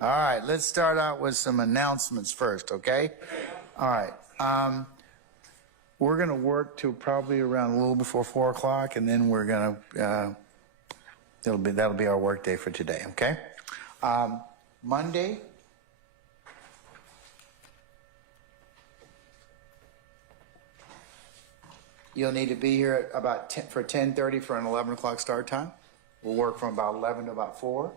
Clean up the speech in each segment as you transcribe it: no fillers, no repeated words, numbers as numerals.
All right, let's start out with some announcements first, okay? All right. We're going to work to probably around a little before 4 o'clock, and then we're going to, that'll be our work day for today, okay? Monday, you'll need to be here at about 10:30 for an 11 o'clock start time. We'll work from about 11 to about 4.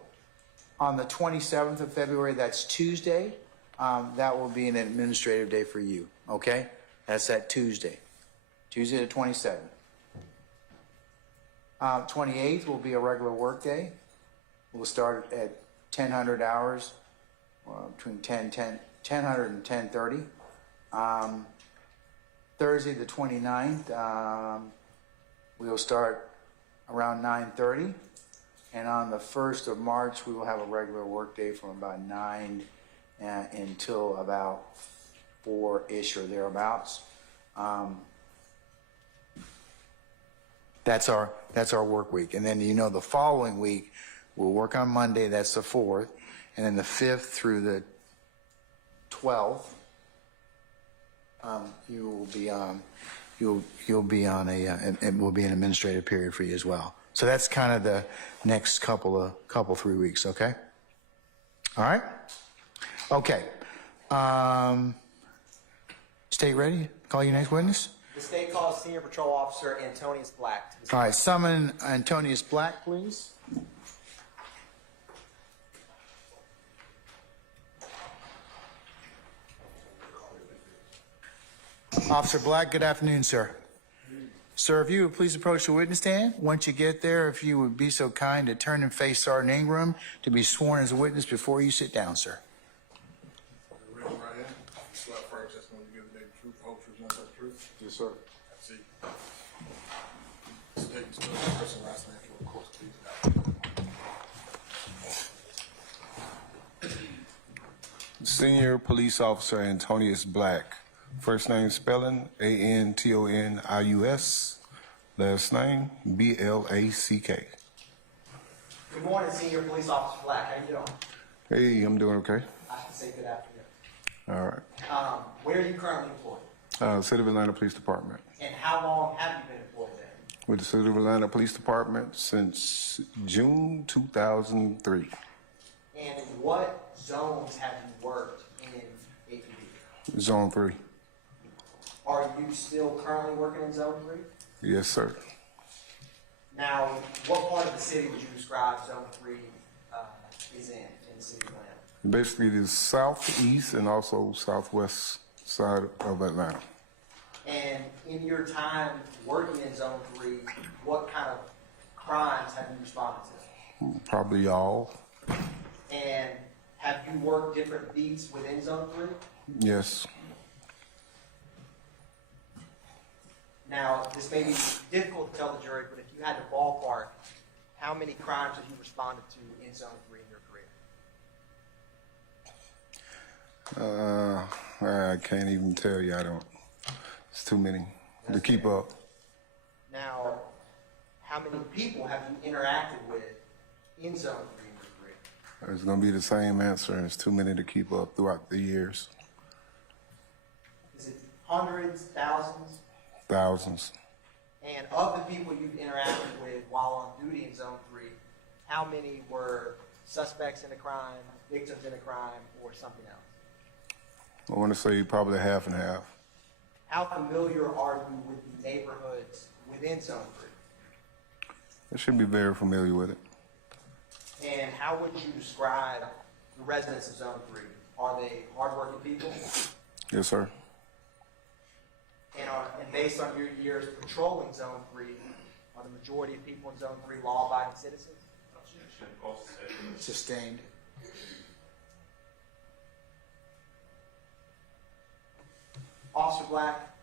On the 27th of February, that's Tuesday, that will be an administrative day for you, okay? That's that Tuesday the 27th. 28th will be a regular work day. We'll start at 1,000 hours, between 1000 and 10:30. Thursday the 29th, we'll start around 9:30. And on the 1st of March, we will have a regular work day from about 9 until about 4-ish or thereabouts. That's our work week. And then, the following week, we'll work on Monday, that's the 4th, and then the 5th through the 12th, you'll be on it will be an administrative period for you as well. So that's kind of the next couple 3 weeks, okay? All right? Okay. State ready? Call your next witness. The state calls Senior Patrol Officer Antonius Black. All right, summon Antonius Black, please. Officer Black, good afternoon, sir. Sir, if you would please approach the witness stand. Once you get there, if you would be so kind to turn and face Sergeant Ingram to be sworn as a witness before you sit down, sir. Raise your right hand. Swear first, that's when you give the name truth, whole truth, nothing but truth. Yes, sir. That's it. State and spell your first and last name for the court, please. Senior Police Officer Antonius Black. First name spelling Antonius. Last name Black. Good morning, Senior Police Officer Black. How you doing? Hey, I'm doing okay. I can say good afternoon. All right. Where are you currently employed? City of Atlanta Police Department. And how long have you been employed there? With the City of Atlanta Police Department since June 2003. And what zones have you worked in APD? Zone 3. Are you still currently working in Zone 3? Yes, sir. Now, what part of the city would you describe Zone 3 is in the city of Atlanta? Basically, the southeast and also southwest side of Atlanta. And in your time working in Zone 3, what kind of crimes have you responded to? Probably all. And have you worked different beats within Zone 3? Yes. Now, this may be difficult to tell the jury, but if you had to ballpark, how many crimes have you responded to in Zone 3 in your career? I can't even tell you. I don't. It's too many to keep up. Now, how many people have you interacted with in Zone 3 in your career? It's going to be the same answer. It's too many to keep up throughout the years. Is it hundreds, thousands? Thousands. And of the people you've interacted with while on duty in Zone 3, how many were suspects in a crime, victims in a crime, or something else? I want to say probably half and half. How familiar are you with the neighborhoods within Zone 3? I should be very familiar with it. And how would you describe the residents of Zone 3? Are they hardworking people? Yes, sir. And based on your years patrolling Zone 3, are the majority of people in Zone 3 law-abiding citizens? Sustained. Officer Black,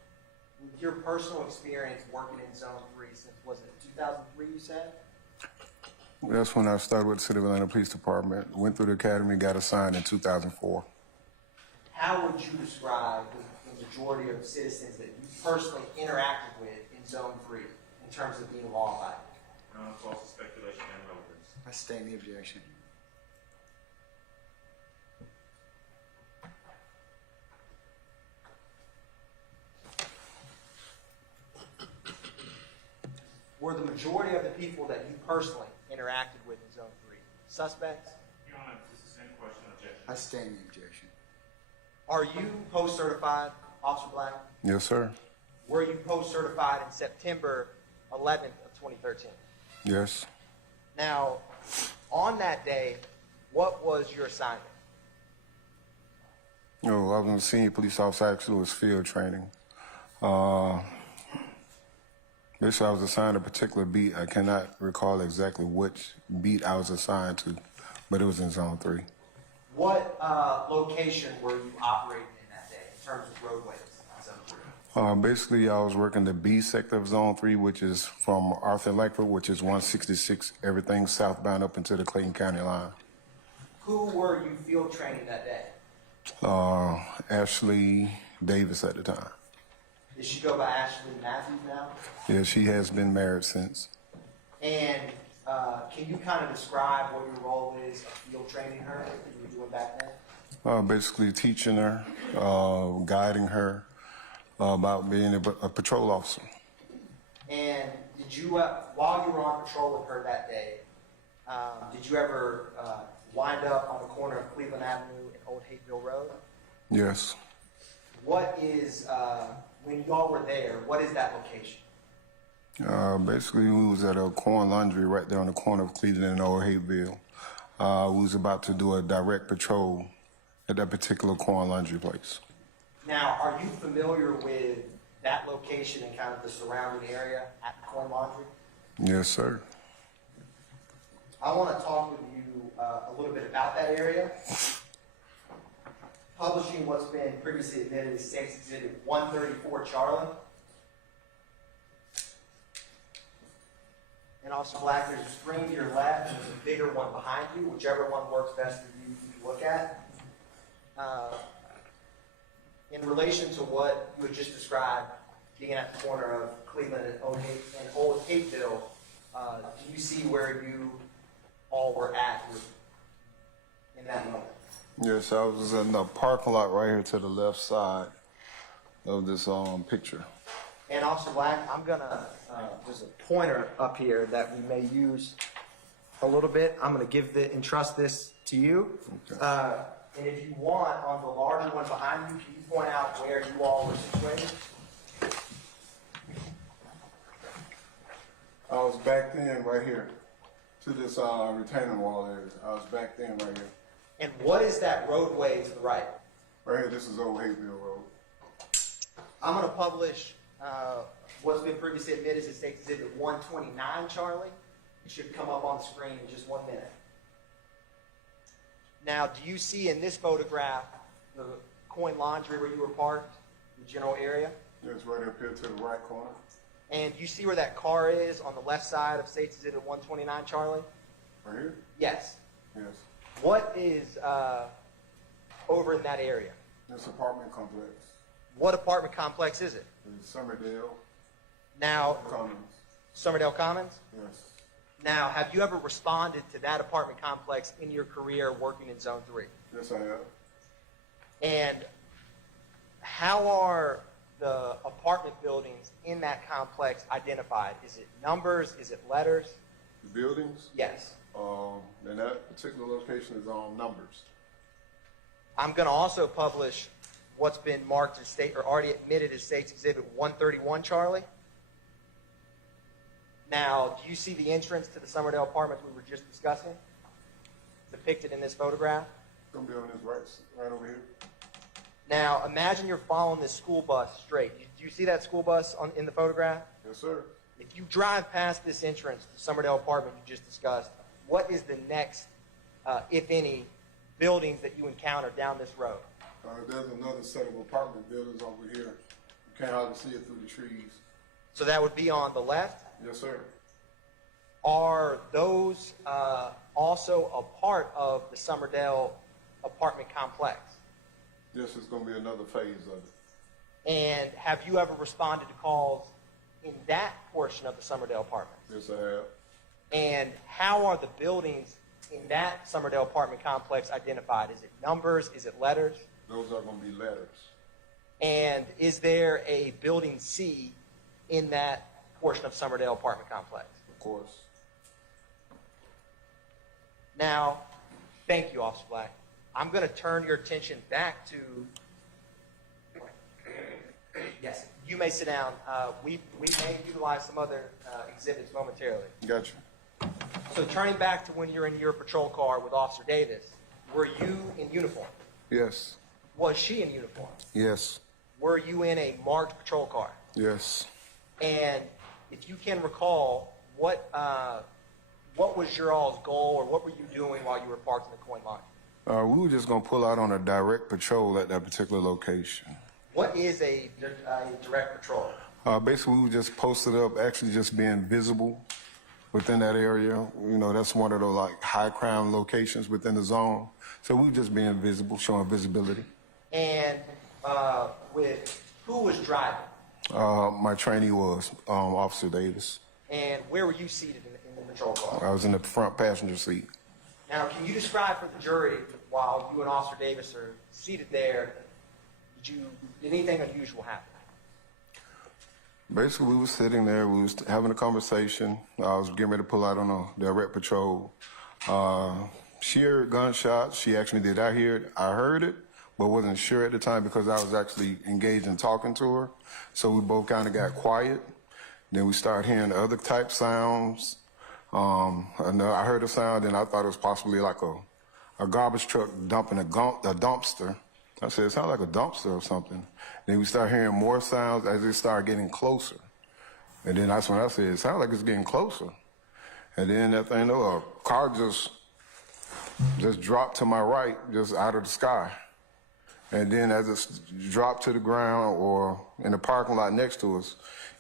with your personal experience working in Zone 3 since, was it 2003 you said? That's when I started with the City of Atlanta Police Department. Went through the academy, got assigned in 2004. How would you describe the majority of citizens that you personally interacted with in Zone 3 in terms of being law-abiding? False speculation and relevance. I sustain the objection. were the majority of the people that you personally interacted with in Zone 3 suspects? Your Honor, this is the same question, objection. I stand the objection. Are you post-certified, Officer Black? Yes, sir. Were you post-certified in September 11th of 2013? Yes. Now, on that day, what was your assignment? No, I was a senior police officer. Actually, it was field training. Basically, I was assigned a particular beat. I cannot recall exactly which beat I was assigned to, but it was in Zone 3. What location were you operating in that day in terms of roadways in Zone 3? Basically, I was working the B sector of Zone 3, which is from Arthur Langford, which is 166, everything southbound up into the Clayton County line. Who were you field training that day? Ashley Davis at the time. Did she go by Ashley Matthews now? Yeah, she has been married since. And can you kind of describe what your role is of field training her that you were doing back then? Basically teaching her, guiding her about being a patrol officer. And did you, while you were on patrol with her that day, did you ever wind up on the corner of Cleveland Avenue and Old Hateville Road? Yes. What is, when y'all were there, what is that location? Basically, we was at a corn laundry right there on the corner of Cleveland and Old Hateville. We was about to do a direct patrol at that particular corn laundry place. Now, are you familiar with that location and kind of the surrounding area at the corn laundry? Yes, sir. I want to talk with you a little bit about that area. Publishing what's been previously admitted as State's Exhibit 134 Charlie. And Officer Black, there's a screen to your left and there's a bigger one behind you. Whichever one works best for you, you can look at. In relation to what you had just described, being at the corner of Cleveland and Old Hateville, do you see where you all were at in that moment? Yes, I was in the parking lot right here to the left side of this picture. And Officer Black, I'm gonna, there's a pointer up here that we may use a little bit. I'm gonna entrust this to you. Okay. And if you want, on the larger one behind you, can you point out where you all were situated? I was backed in right here to this retaining wall area. I was backed in right here. And what is that roadway to the right? Right here, this is Old Hateville Road. I'm gonna publish what's been previously admitted as State Exhibit 129, Charlie. It should come up on the screen in just 1 minute. Now, do you see in this photograph the coin laundry where you were parked, the general area? It's right up here to the right corner. And you see where that car is on the left side of State's Exhibit 129, Charlie? Right here? Yes. Yes. What is over in that area? This apartment complex. What apartment complex is it? It's Summerdale Now, Commons. Summerdale Commons? Yes. Now, have you ever responded to that apartment complex in your career working in Zone 3? Yes, I have. And how are the apartment buildings in that complex identified? Is it numbers? Is it letters? The buildings? Yes. In that particular location is on numbers. I'm going to also publish what's been marked as state or already admitted as State's Exhibit 131, Charlie. Now, do you see the entrance to the Summerdale apartments we were just discussing? Depicted in this photograph? It's going to be on this right over here. Now, imagine you're following this school bus straight. Do you see that school bus in the photograph? Yes, sir. If you drive past this entrance to Summerdale apartment you just discussed, what is the next, if any, buildings that you encounter down this road? There's another set of apartment buildings over here. You can't hardly see it through the trees. So that would be on the left. Yes, sir. Are those also a part of the Summerdale apartment complex? This is going to be another phase of it. And have you ever responded to calls in that portion of the Summerdale apartments? Yes, I have. And how are the buildings in that Summerdale apartment complex identified? Is it numbers? Is it letters? Those are going to be letters. And is there a building C in that portion of Summerdale apartment complex. Of course. Now, thank you, Officer Black. I'm going to turn your attention back to. Yes, you may sit down. We may utilize some other exhibits momentarily. Gotcha. So turning back to when you're in your patrol car with Officer Davis, were you in uniform? Yes. Was she in uniform? Yes. Were you in a marked patrol car? Yes. And if you can recall, what was your all's goal, or what were you doing while you were parked in the coin line? We were just going to pull out on a direct patrol at that particular location. What is a direct patrol? Basically, we were just posted up, actually just being visible within that area. You know, that's one of the like high crime locations within the zone. So we were just being visible, showing visibility. And with who was driving? My trainee was Officer Davis. And where were you seated in the patrol car? I was in the front passenger seat. Now, can you describe for the jury, while you and Officer Davis are seated there, did anything unusual happen? Basically, we were sitting there, we was having a conversation. I was getting ready to pull out on a direct patrol. She heard gunshots. She actually did. I hear it. I heard it, but wasn't sure at the time because I was actually engaged in talking to her. So we both kind of got quiet. Then we started hearing other type sounds. I heard a sound, and I thought it was possibly like a garbage truck dumping a dumpster. I said, it sounded like a dumpster or something. Then we started hearing more sounds as it started getting closer. And then that's when I said, it sounds like it's getting closer. And then that thing, a car just dropped to my right, just out of the sky. And then as it dropped to the ground or in the parking lot next to us,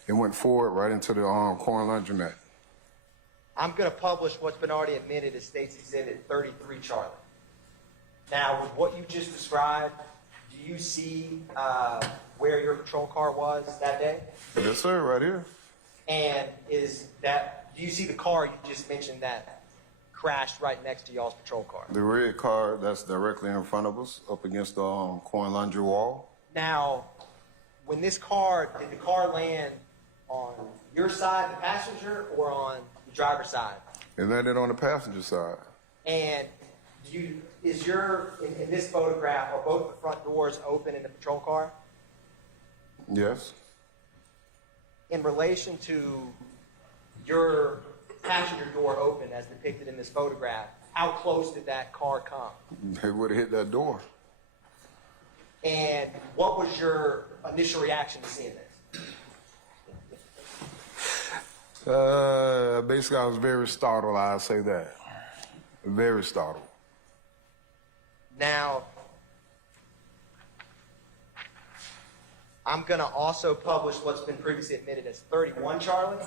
it went forward right into the corn laundromat. I'm going to publish what's been already admitted as State's Exhibit 33, Charlie. Now, with what you just described, do you see where your patrol car was that day? Yes, sir, right here. And do you see the car you just mentioned that crashed right next to y'all's patrol car? The red car that's directly in front of us, up against the corn laundry wall. Now, when did the car land on your side, the passenger, or on the driver's side? It landed on the passenger side. And in this photograph, are both the front doors open in the patrol car? Yes. In relation to your passenger door open as depicted in this photograph, how close did that car come? They would have hit that door. And what was your initial reaction to seeing this? Basically, I was very startled, I'll say that. Very startled. Now, I'm going to also publish what's been previously admitted as 31, Charlie.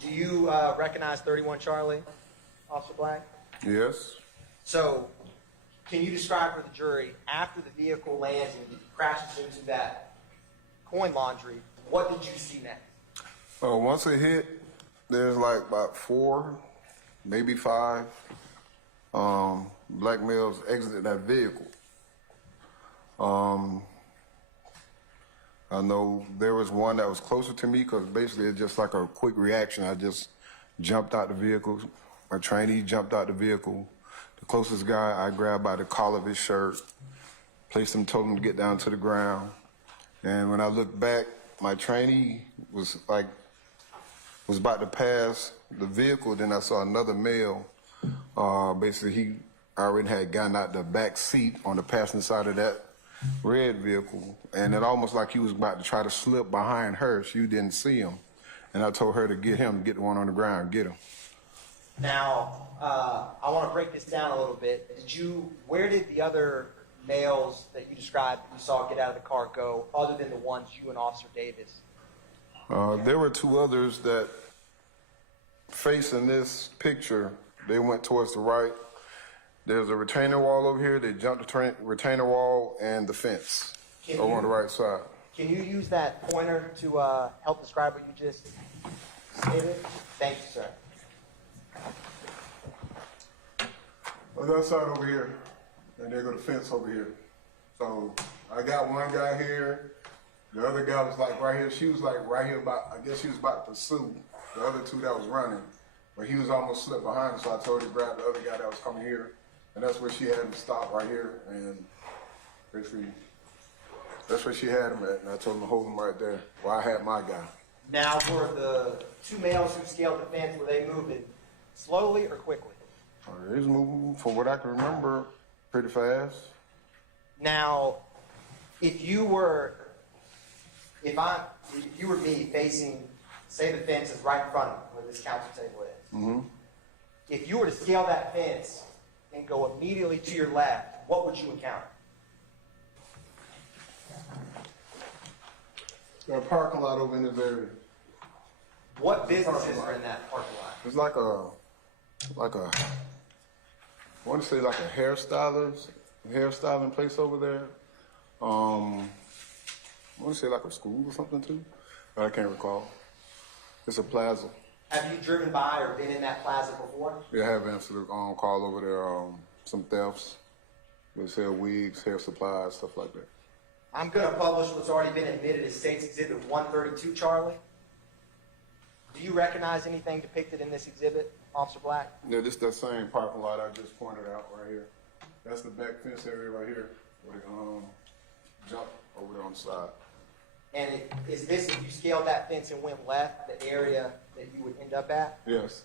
Do you recognize 31, Charlie, Officer Black? Yes. So, can you describe for the jury, after the vehicle lands and crashes into that coin laundry, what did you see next? Once it hit, there's like about 4, maybe 5 black males exited that vehicle. I know there was one that was closer to me because basically it's just like a quick reaction. I just jumped out the vehicle. My trainee jumped out the vehicle. The closest guy I grabbed by the collar of his shirt, placed him, told him to get down to the ground. And when I looked back, my trainee was about to pass the vehicle. Then I saw another male. Basically, he already had gotten out the back seat on the passenger side of that red vehicle, and it almost like he was about to try to slip behind her. She didn't see him, and I told her to get the one on the ground, get him. Now, I want to break this down a little bit. Where did the other males that you described you saw get out of the car go, other than the ones you and Officer Davis? There were 2 others that, facing this picture, they went towards the right. There's a retainer wall over here. They jumped the retainer wall and the fence over on the right side. Can you use that pointer to help describe what you just stated? Thank you, sir. On that side over here, and there go the fence over here. So I got one guy here, The other guy was like right here. She was like right here about, I guess she was about to pursue the other two that was running. But he was almost slipped behind, so I told her to grab the other guy that was coming here. And that's where she had him stop right here. And basically, that's where she had him at. And I told him to hold him right there while I had my guy. Now, were the two males who scaled the fence, were they moving slowly or quickly? He was moving, from what I can remember, pretty fast. Now, if you were me facing, say the fence is right in front of me where this council table is. Mm-hmm. If you were to scale that fence and go immediately to your left, what would you encounter? There's a parking lot over in this area. What businesses are in that parking lot? It's like a, I want to say like a hairstyling place over there. I want to say like a school or something too, but I can't recall. It's a plaza. Have you driven by or been in that plaza before? They have answered a call over there, some thefts. They sell wigs, hair supplies, stuff like that. I'm going to publish what's already been admitted as State's Exhibit 132, Charlie. Do you recognize anything depicted in this exhibit, Officer Black? Yeah, this that same parking lot I just pointed out right here. That's the back fence area right here, where they jump over there on the side. And is this, if you scaled that fence and went left, the area that you would end up at? Yes.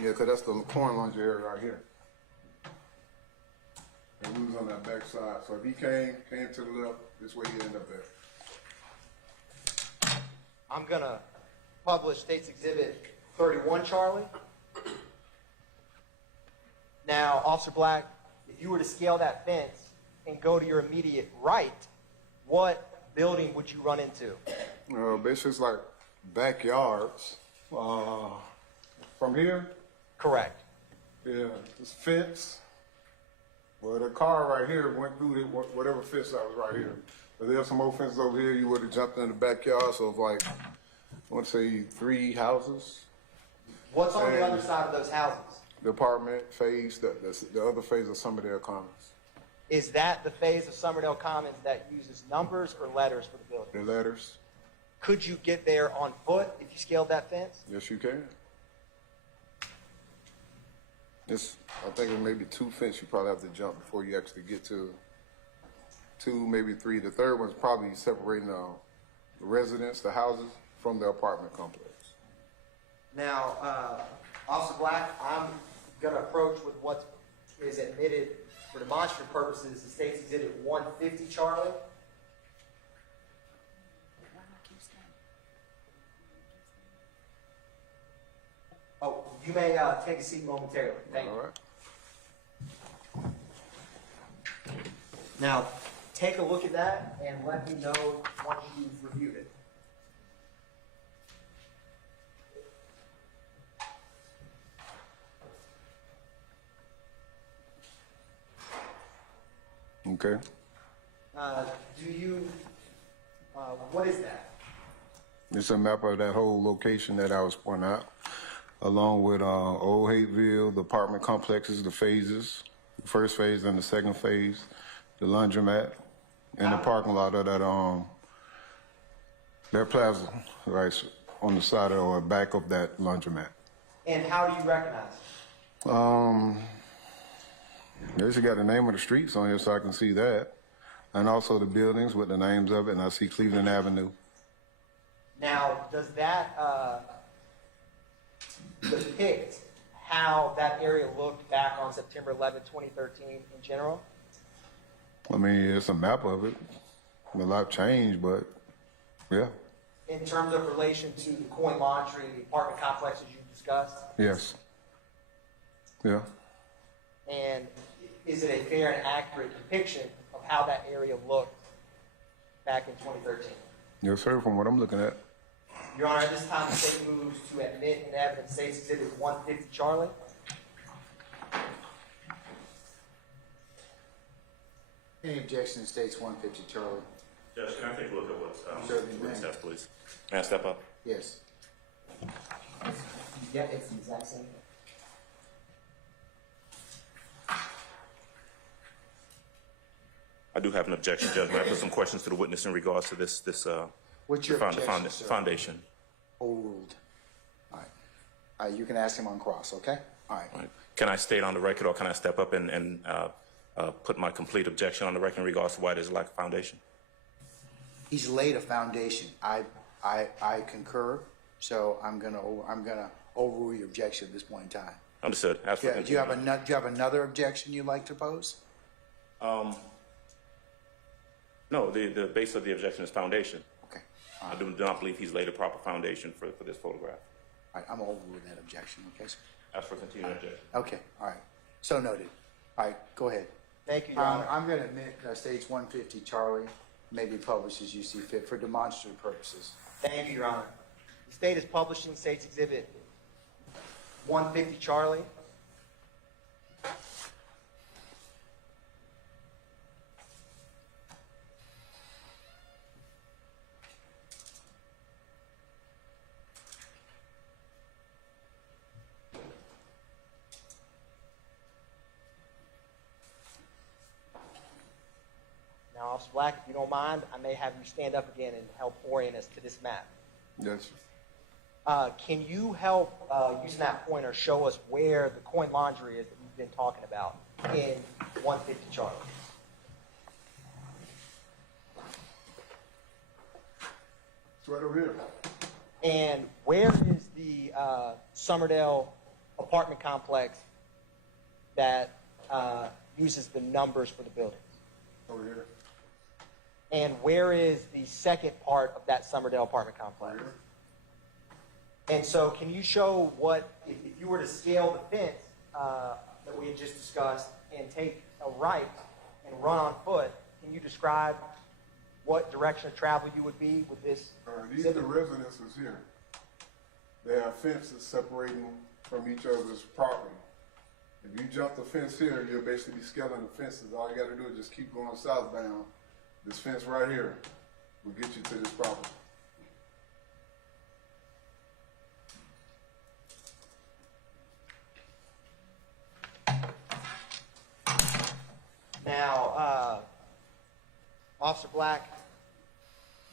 Yeah, because that's the corn laundry area right here. And we was on that back side. So if he came to the left, this way he'd end up there. I'm going to publish State's Exhibit 31, Charlie. Now, Officer Black, if you were to scale that fence and go to your immediate right, what building would you run into? Basically, it's like backyards. From here, Correct. yeah, this fence. Well, the car right here went through whatever fence that was right here. But there's some more fences over here. You would have jumped in the backyard. So it's like, I want to say 3 houses. What's on the other side of those houses? The apartment phase, the other phase of Summerdale Commons. Is that the phase of Summerdale Commons that uses numbers or letters for the building? The letters. Could you get there on foot if you scaled that fence? Yes, you can. I think it may be 2 fences you probably have to jump before you actually get to 2, maybe 3. The third one's probably separating the residents, the houses, from the apartment complex. Now, Officer Black, I'm going to approach with what is admitted for demonstrative purposes, the State's Exhibit 150, Charlie. Oh, you may take a seat momentarily. Thank you. All right. Now, take a look at that and let me know once you've reviewed it. Okay. What is that? It's a map of that whole location that I was pointing out, along with Old Hateville, the apartment complexes, the phases, the first phase and the second phase, the laundromat, and the parking lot of that plaza, right on the side or back of that laundromat. And how do you recognize it? There's got the name of the streets on here so I can see that. And also the buildings with the names of it, and I see Cleveland Avenue. Now, does that depict how that area looked back on September 11, 2013 in general? I mean, it's a map of it. A lot changed, but yeah. In terms of relation to the coin laundry, the apartment complexes you discussed? Yes. Yeah. And is it a fair and accurate depiction of how that area looked back in 2013? Yes, sir, from what I'm looking at. Your Honor, at this time, the state moves to admit in evidence State's Exhibit 150, Charlie. Any objection to States 150, Charlie? Judge, can I take a look at what's, Certainly, what's ma'am. that, please? May I step up? Yes. Yeah, it's the exact same. I do have an objection, Judge. May I put some questions to the witness in regards to this What's your objection, sir? foundation? Overruled. All right. You can ask him on cross, okay? All right. All right. Can I state on the record, or can I step up and put my complete objection on the record in regards to why there's a lack of foundation? He's laid a foundation. I concur, so I'm gonna overrule your objection at this point in time. Understood. As for Do you have another objection you'd like to pose? No, the base of the objection is foundation. Okay. I do not believe he's laid a proper foundation for this photograph. All right, I'm overruling that objection, okay, sir? As for continued objection. Okay, all right. So noted. All right, go ahead. Thank you, Your Honor. I'm gonna admit States 150 Charlie may be published as you see fit for demonstrative purposes. Thank you, Your Honor. The state is publishing State's Exhibit 150 Charlie. Now, Officer Black, if you don't mind, I may have you stand up again and help orient us to this map. Yes, sir. Can you help, using that pointer, show us where the coin laundry is that we've been talking about in 150 Charlie? It's right over here. And where is the Summerdale apartment complex that uses the numbers for the buildings? Over here. And where is the second part of that Summerdale apartment complex? Over here. And so can you show what, if you were to scale the fence that we had just discussed and take a right and run on foot, can you describe what direction of travel you would be with this? These are the residences here. They have fences separating from each other's property. If you jump the fence here, you'll basically be scaling the fences. All you got to do is just keep going southbound. This fence right here will get you to this property. Now, Officer Black,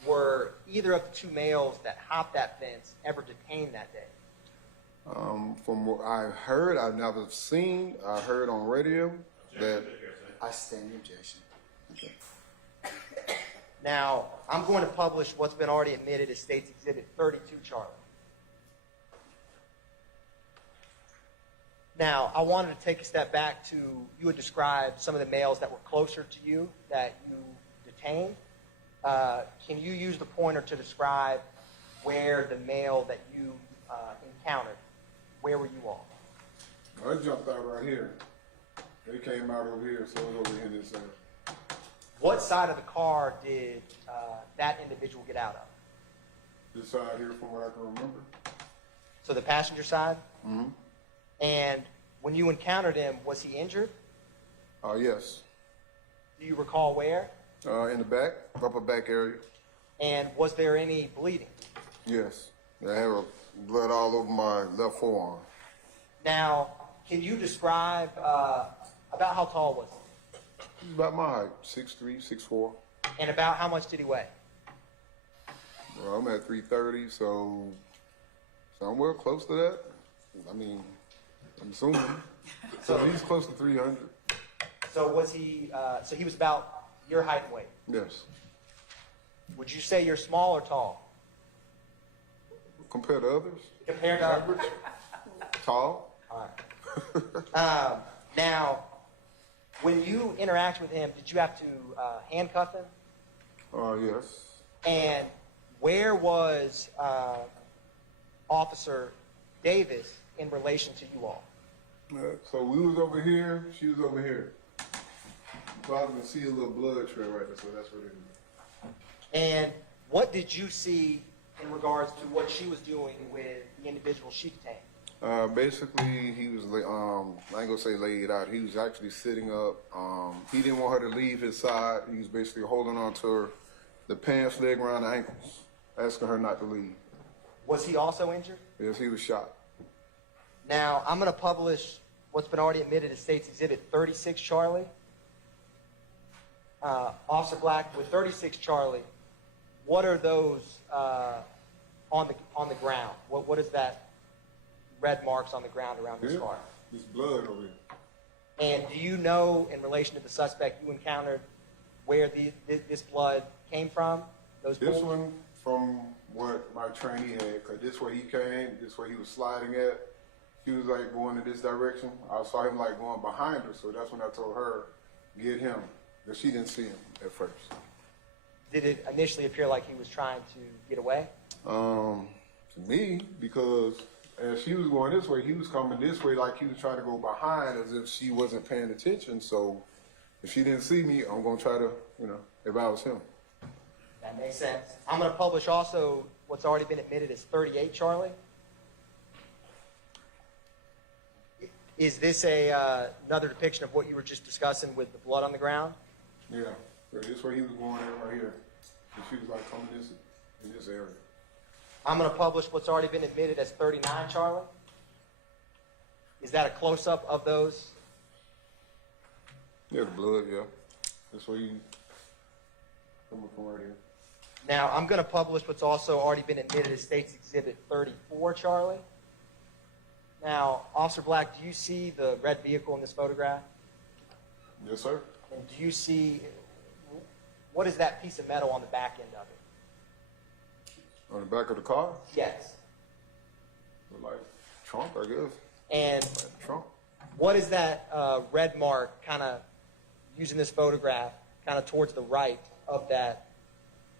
were either of the two males that hopped that fence ever detained that day? From what I heard, I've never seen. I heard on radio that. I stand the objection. Okay. Now, I'm going to publish what's been already admitted as State's Exhibit 32, Charlie. Now, I wanted to take a step back to, you had described some of the males that were closer to you that you detained. Can you use the pointer to describe where the male that you encountered, where were you all? I jumped out right here. They came out over here, so it was over here this side. What side of the car did that individual get out of? This side here from what I can remember. So the passenger side? Mm-hmm. And when you encountered him, was he injured? Yes. Do you recall where? In the back, upper back area. And was there any bleeding? Yes. I have blood all over my left forearm. Now, can you describe about how tall was he? He's about my height, 6'3", 6'4". And about how much did he weigh? Well, I'm at 330, so somewhere close to that. I mean, I'm assuming. So he's close to 300. So was he? So he was about your height and weight. Yes. Would you say you're small or tall? Compared to others, Compared to others? tall. All right. Now, when you interact with him, did you have to handcuff him? Yes. And where was Officer Davis in relation to you all? So we was over here, she was over here. You probably can see a little blood trail right there, so that's what it is. And what did you see in regards to what she was doing with the individual she detained? Basically, he was, I ain't gonna say laid out, he was actually sitting up. He didn't want her to leave his side. He was basically holding on to her, the pants leg around the ankles, asking her not to leave. Was he also injured? Yes, he was shot. Now, I'm going to publish what's been already admitted as State's Exhibit 36, Charlie. Officer Black, with 36 Charlie, what are those on the ground? What is that red marks on the ground around this Here? car? There's blood over here. And do you know, in relation to the suspect you encountered, where this blood came from? Those This pools? one from what my trainee had, because this way he came, this way he was sliding at. She was like going in this direction. I saw him like going behind her, so that's when I told her, get him. But she didn't see him at first. Did it initially appear like he was trying to get away? To me, because as she was going this way, he was coming this way like he was trying to go behind as if she wasn't paying attention. So if she didn't see me, I'm going to try to, if I was him. That makes sense. I'm going to publish also what's already been admitted as 38 Charlie. Is this another depiction of what you were just discussing with the blood on the ground? Yeah. But this way he was going in right here. And she was like coming in this area. I'm going to publish what's already been admitted as 39 Charlie. Is that a close-up of those? Yeah, the blood, yeah. This way he coming from right here. Now, I'm going to publish what's also already been admitted as State's Exhibit 34 Charlie. Now, Officer Black, do you see the red vehicle in this photograph? Yes, sir. And do you see, what is that piece of metal on the back end of it? On the back of the car? Yes. Like trunk, I guess. And Trunk. what is that red mark kind of, using this photograph, kind of towards the right of that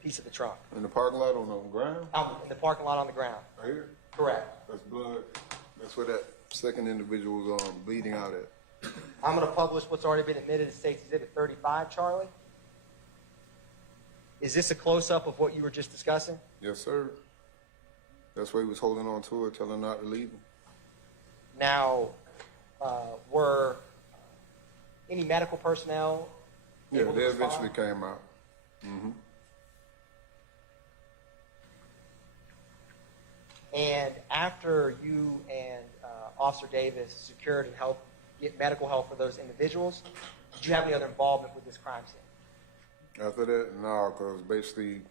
piece of the trunk? In the parking lot on the ground? Out in the parking lot on the ground? Right here? Correct. That's blood. That's where that second individual was bleeding out at. I'm going to publish what's already been admitted as State's Exhibit 35 Charlie. Is this a close-up of what you were just discussing? Yes, sir. That's why he was holding on to her, telling her not to leave him. Now, were any medical personnel Yeah, able to they respond? eventually came out. And after you and Officer Davis secured and helped get medical help for those individuals, did you have any other involvement with this crime scene? After that, no, because basically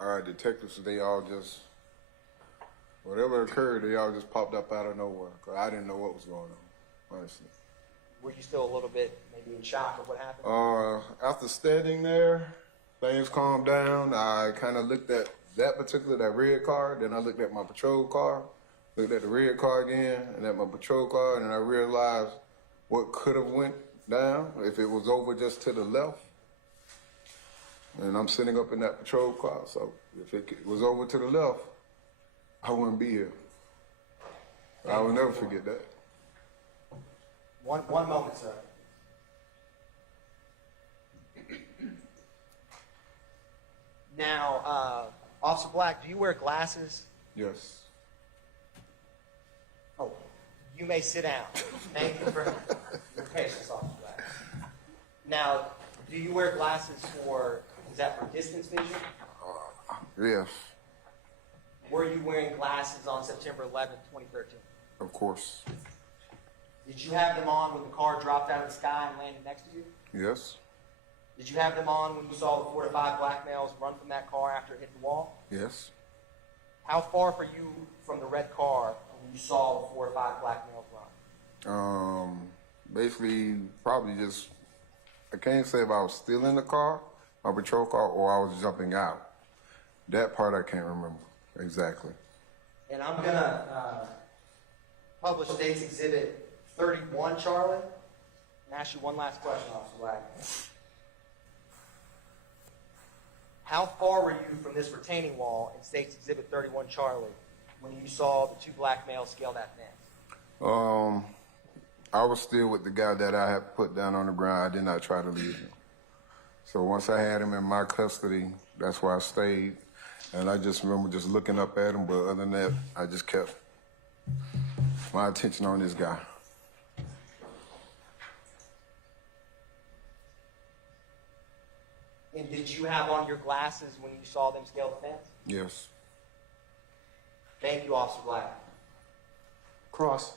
our detectives, they all just, whatever occurred, they all just popped up out of nowhere. Because I didn't know what was going on, honestly. Were you still a little bit maybe in shock of what happened? After standing there, things calmed down. I kind of looked at that red car. Then I looked at my patrol car, looked at the red car again, and at my patrol car, and I realized what could have went down if it was over just to the left. And I'm sitting up in that patrol car, so if it was over to the left, I wouldn't be here. I will never forget that. One moment, sir. Now, Officer Black, do you wear glasses? Yes. Oh, you may sit down. Thank you for your patience, Officer Black. Now, do you wear glasses is that for distance vision? Yes, Were you wearing glasses on September 11th, 2013? of course. Did you have them on when the car dropped out of the sky and landed next to you? Yes. Did you have them on when you saw the 4 to 5 black males run from that car after it hit the wall? Yes. How far were you from the red car when you saw the 4 or 5 black males run? Basically, probably just, I can't say if I was still in the car, my patrol car, or I was jumping out. That part I can't remember exactly. And I'm going to publish State's Exhibit 31, Charlie, and ask you one last question, Officer Black. How far were you from this retaining wall in State's Exhibit 31, Charlie, when you saw the 2 black males scale that fence? I was still with the guy that I had put down on the ground. I did not try to leave him. So once I had him in my custody, that's where I stayed. And I just remember just looking up at him, but other than that, I just kept my attention on this guy. And did you have on your glasses when you saw them scale the fence? Yes. Thank you, Officer Black. Cross.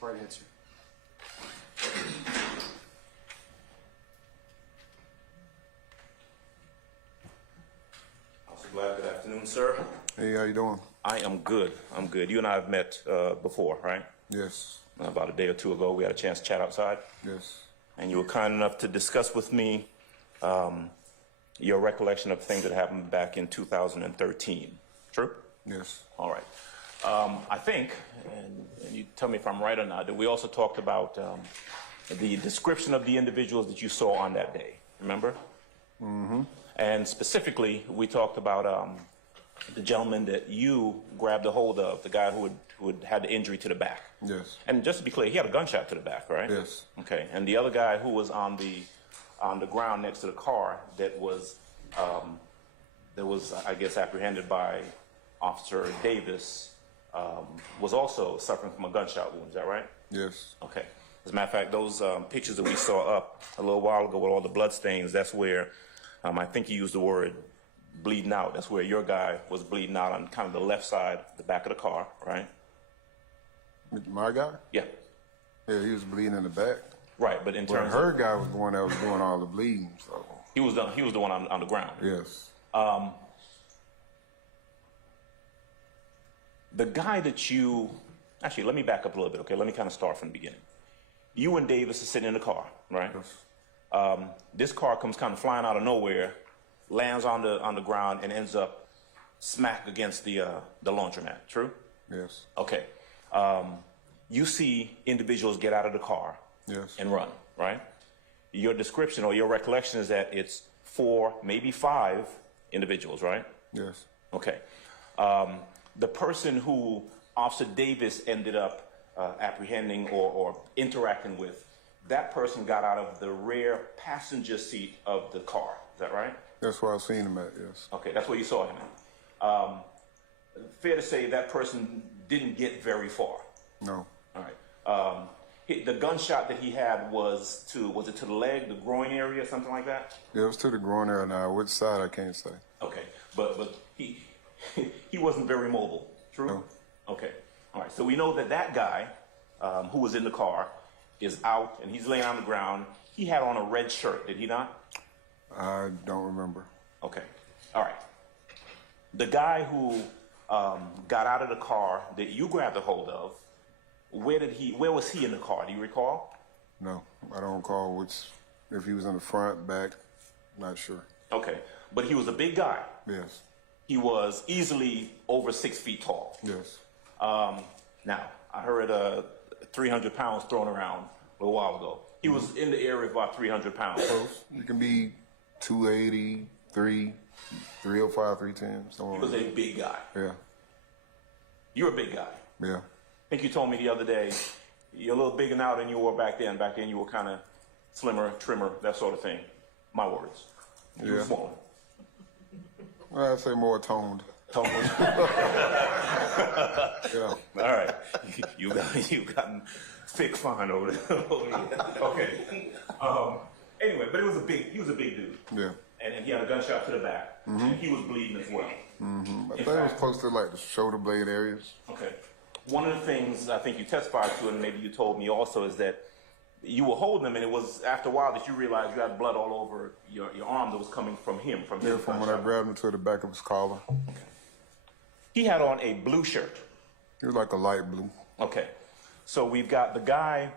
Right answer. afternoon, sir. Hey, how you doing? I am good. I'm good. You and I have met before, right? Yes, About a day or two ago, we had a chance to chat outside. yes, And you were kind enough to discuss with me your recollection of things that happened back in 2013. True? yes, All right. I think, and you tell me if I'm right or not, that we also talked about the description of the individuals that you saw on that day. Remember? Mm-hmm. And specifically, we talked about the gentleman that you grabbed a hold of, the guy who had the injury to the back. yes, And just to be clear, he had a gunshot to the back, right? yes, Okay. And the other guy who was on the ground next to the car that was I guess apprehended by Officer Davis was also suffering from a gunshot wound. Is that right? yes, Okay. As a matter of fact, those pictures that we saw up a little while ago with all the blood stains, that's where I think you used the word bleeding out. That's where your guy was bleeding out on kind of the left side, the back of the car, right? My guy? Yeah. Yeah, he was bleeding in the back. Right. But in But terms her of, guy was the one that was doing all the bleeding, so, he was the one on the ground. yes. The guy that you, actually, let me back up a little bit, okay? Let me kind of start from the beginning. You and Davis are sitting in the car, right? Yes. This car comes kind of flying out of nowhere, lands on the ground, and ends up smack against the laundromat. True? Yes, Okay. You see individuals get out of the car yes, and run, right? Your description or your recollection is that it's 4, maybe 5 individuals, right? yes, Okay. The person who Officer Davis ended up apprehending or interacting with, that person got out of the rear passenger seat of the car. Is that right? that's where I seen him at, yes. Okay, that's where you saw him at. Fair to say that person didn't get very far. No, All right. The gunshot that he had was it to the leg, the groin area, something like that? yeah, it was to the groin area now. Which side, I can't say. Okay, but he wasn't very mobile. True? No. Okay. All right. So we know that guy who was in the car is out and he's laying on the ground. He had on a red shirt, did he not? I don't remember. Okay. All right. The guy who got out of the car that you grabbed a hold of, where was he in the car? Do you recall? No, I don't recall if he was in the front, back, not sure. Okay. But he was a big guy. Yes, He was easily over 6 feet tall. yes, Now, I heard 300 pounds thrown around a little while ago. He was in the area of about 300 pounds. close. You can be 280, 305, 310, He somewhere was like a big guy. that. Yeah, You're a big guy. yeah, I think you told me the other day you're a little bigger now than you were back then. Back then you were kind of slimmer, trimmer, that sort of thing. My words. You were Yeah. smaller. well, I'd say more toned. Totally. Yeah, All right. You've gotten thick fine over there. Okay. Anyway, but he was a big dude. yeah. And he had a gunshot to the back. And he was bleeding as well. I think it was close to like the shoulder blade areas. Okay. One of the things I think you testified to, and maybe you told me also, is that you were holding him, and it was after a while that you realized you had blood all over your arm that was coming from him. From Yeah, his from when I gunshot. grabbed him to the back of his collar. He had on a blue shirt. He was like a light blue. Okay. So we've got the guy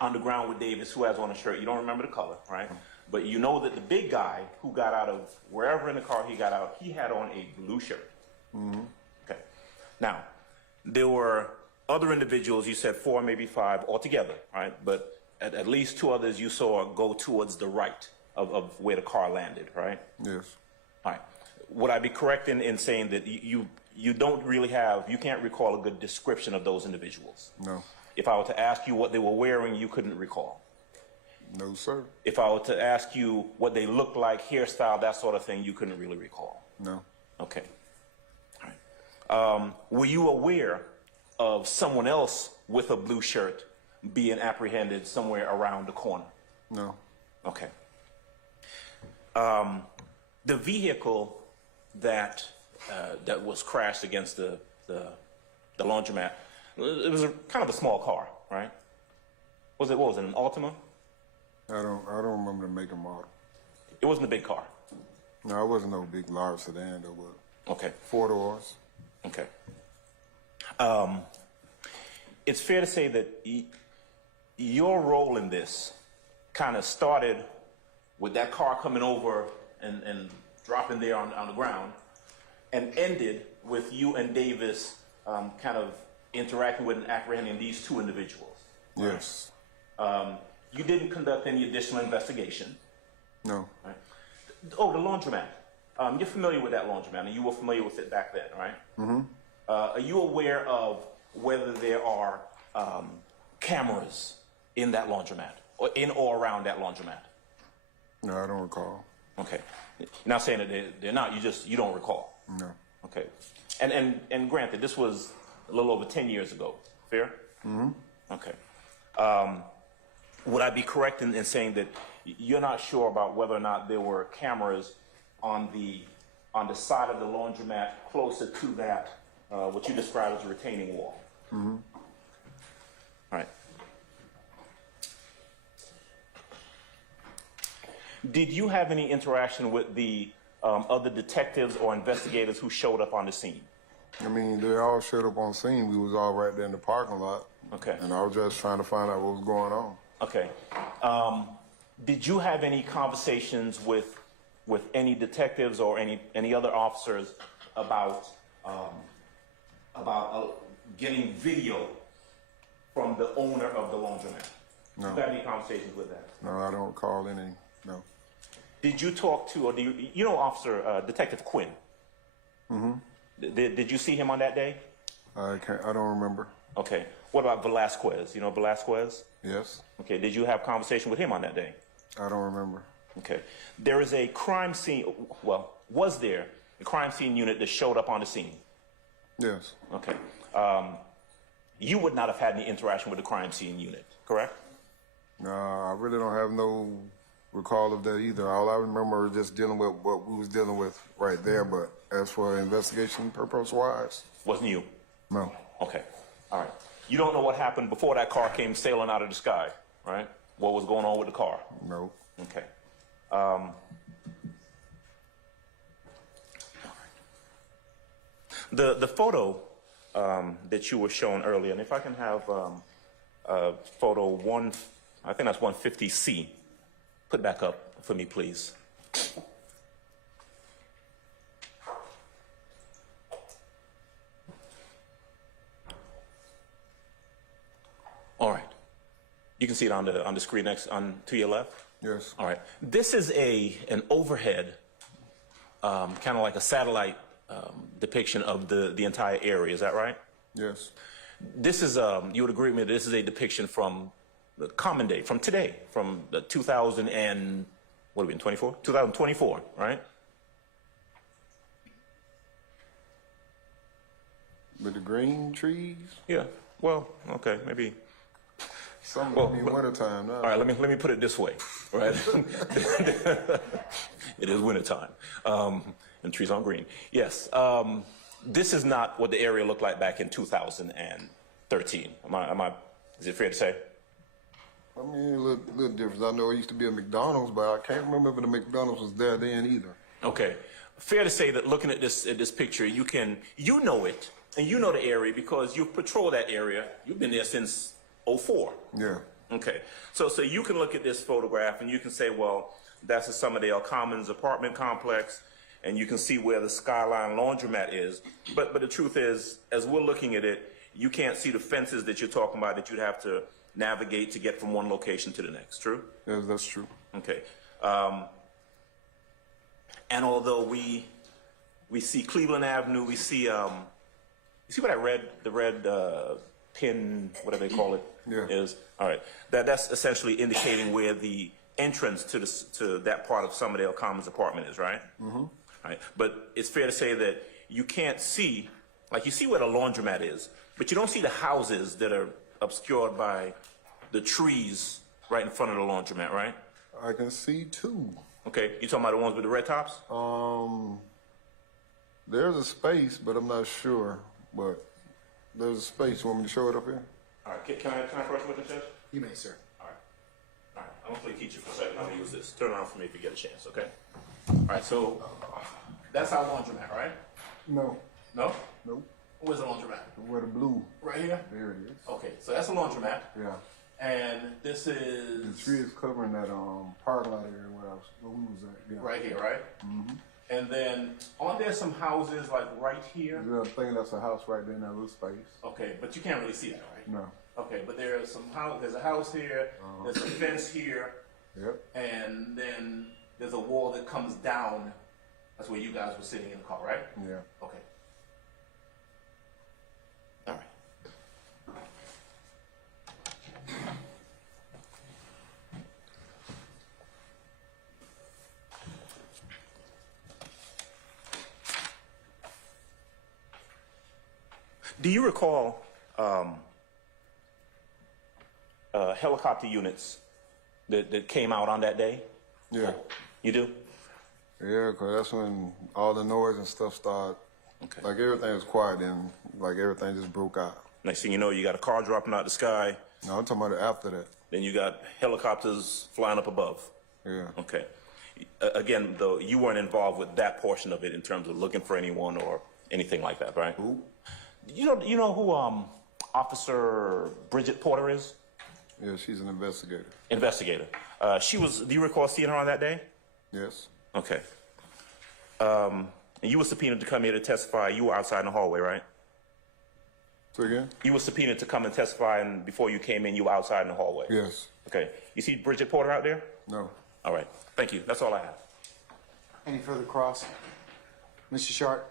on the ground with Davis who has on a shirt. You don't remember the color, right? But you know that the big guy who got out of wherever in the car he got out, he had on a blue shirt. Okay. Now, there were other individuals, you said 4, maybe 5 altogether, right? But at least 2 others you saw go towards the right of where the car landed, right? Yes, All right. Would I be correct in saying that you don't really you can't recall a good description of those individuals? no, If I were to ask you what they were wearing, you couldn't recall. no, sir, If I were to ask you what they looked like, hairstyle, that sort of thing, you couldn't really recall. no, Okay. All right. Were you aware of someone else with a blue shirt being apprehended somewhere around the corner? no, Okay. The vehicle that was crashed against the laundromat, it was kind of a small car, right? What was it, an Altima? I don't remember the make and model. It wasn't a big car. No, it wasn't no big large sedan though, Okay. 4 doors. Okay. It's fair to say that your role in this kind of started with that car coming over and dropping there on the ground, and ended with you and Davis kind of interacting with and apprehending these two individuals. Yes. You didn't conduct any additional investigation. No. Right? Oh, the laundromat. You're familiar with that laundromat, and you were familiar with it back then, right? Mm-hmm. Are you aware of whether there are cameras in that laundromat, or in or around that laundromat? No, I don't recall. Okay. You're not saying that they're not. You don't recall. No. Okay. And granted, this was a little over 10 years ago. Fair? Mm-hmm. Okay. Would I be correct in saying that you're not sure about whether or not there were cameras on the side of the laundromat closer to that, what you described as a retaining wall? Mm-hmm. All right. Did you have any interaction with the other detectives or investigators who showed up on the scene? I mean, they all showed up on scene. We was all right there in the parking lot. Okay. And I was just trying to find out what was going on. Okay. Did you have any conversations with any detectives or any other officers about getting video from the owner of the laundromat? No. Did you have any conversations with that? No, I don't recall any. No. Did you talk to, or do you know Officer Detective Quinn? Mm-hmm. Did you see him on that day? I don't remember. Okay. What about Velasquez? You know Velasquez? Yes. Okay. Did you have conversation with him on that day? I don't remember. Okay. There is a crime scene, well, was there a crime scene unit that showed up on the scene? Yes. Okay. You would not have had any interaction with the crime scene unit, correct? No, I really don't have no recall of that either. All I remember is just dealing with what we was dealing with right there, but as for investigation purpose-wise, Wasn't you? no. Okay. All right. You don't know what happened before that car came sailing out of the sky, right? What was going on with the car? No. Okay. The photo that you were shown earlier, and if I can have photo one, I think that's 150C. Put back up for me, please. All right. You can see it on the screen next to your left. Yes. All right. This is an overhead, kind of like a satellite depiction of the entire area. Is that right? Yes. This is you would agree with me. This is a depiction from the common day, from today, from the 2000 and what are we in 24? 2024, right? With the green trees? Yeah. Well, okay, maybe. Some Well, will be wintertime now. All right, let me put it this way, right? It is wintertime, and trees aren't green. Yes, this is not what the area looked like back in 2013. Is it fair to say? I mean, a little difference. I know it used to be a McDonald's, but I can't remember if the McDonald's was there then either. Okay, fair to say that looking at this picture, you know it, and you know the area because you've patrolled that area. You've been there since 2004. Yeah. Okay, so you can look at this photograph and you can say, well, that's the Summerdale Commons apartment complex, and you can see where the Skyline Laundromat is. But the truth is, as we're looking at it, you can't see the fences that you're talking about that you'd have to navigate to get from one location to the next. True? Yes, that's true. Okay. And although we see Cleveland Avenue, we see you see what the red pin, whatever they call it, Yeah. is. All right. That's essentially indicating where the entrance to that part of Summerdale Commons apartment is, right? Mm-hmm. All right. But it's fair to say that you can't see, like you see where the laundromat is, but you don't see the houses that are obscured by the trees right in front of the laundromat, right? I can see two. Okay. You talking about the ones with the red tops? There's a space, but I'm not sure. But there's a space. You want me to show it up here? All right. Can I approach with the judge? You may, sir. All right. All right. I'm going to teach you for a second. I'm going to use this. Turn around for me if you get a chance, okay? All right. So that's our laundromat, right? No, No? nope. Where's the laundromat? Where the blue, Right here? there it is. Okay, so that's a laundromat. Yeah. And this The is tree is covering that parking lot area where we was at. Yeah. right here, right? Mm-hmm. And then, aren't there some houses like right here? Yeah, I think that's a house right there in that little space. Okay, but you can't really see that, right? No. Okay, but there's some house. There's a house here. There's a fence here, Yep. and then there's a wall that comes down. That's where you guys were sitting in the car, right? Yeah. Okay. All right. Do you recall helicopter units that came out on that day? Yeah. You do? Yeah, because that's when all the noise and stuff started. Okay. Like everything was quiet and like everything just broke out. Next thing you know, you got a car dropping out the sky. No, I'm talking about after that. Then you got helicopters flying up above. Yeah. Okay. Again, though, you weren't involved with that portion of it in terms of looking for anyone or anything like that, right? Who? You know who Officer Bridget Porter is? Yeah, she's an investigator. Investigator. She was. Do you recall seeing her on that day? Yes. Okay. And you were subpoenaed to come here to testify. You were outside in the hallway, right? Say again? You were subpoenaed to come and testify, and before you came in, you were outside in the hallway. Yes. Okay. You see Bridget Porter out there? No. All right. Thank you. That's all I have. Any further cross? Mr. Sharp?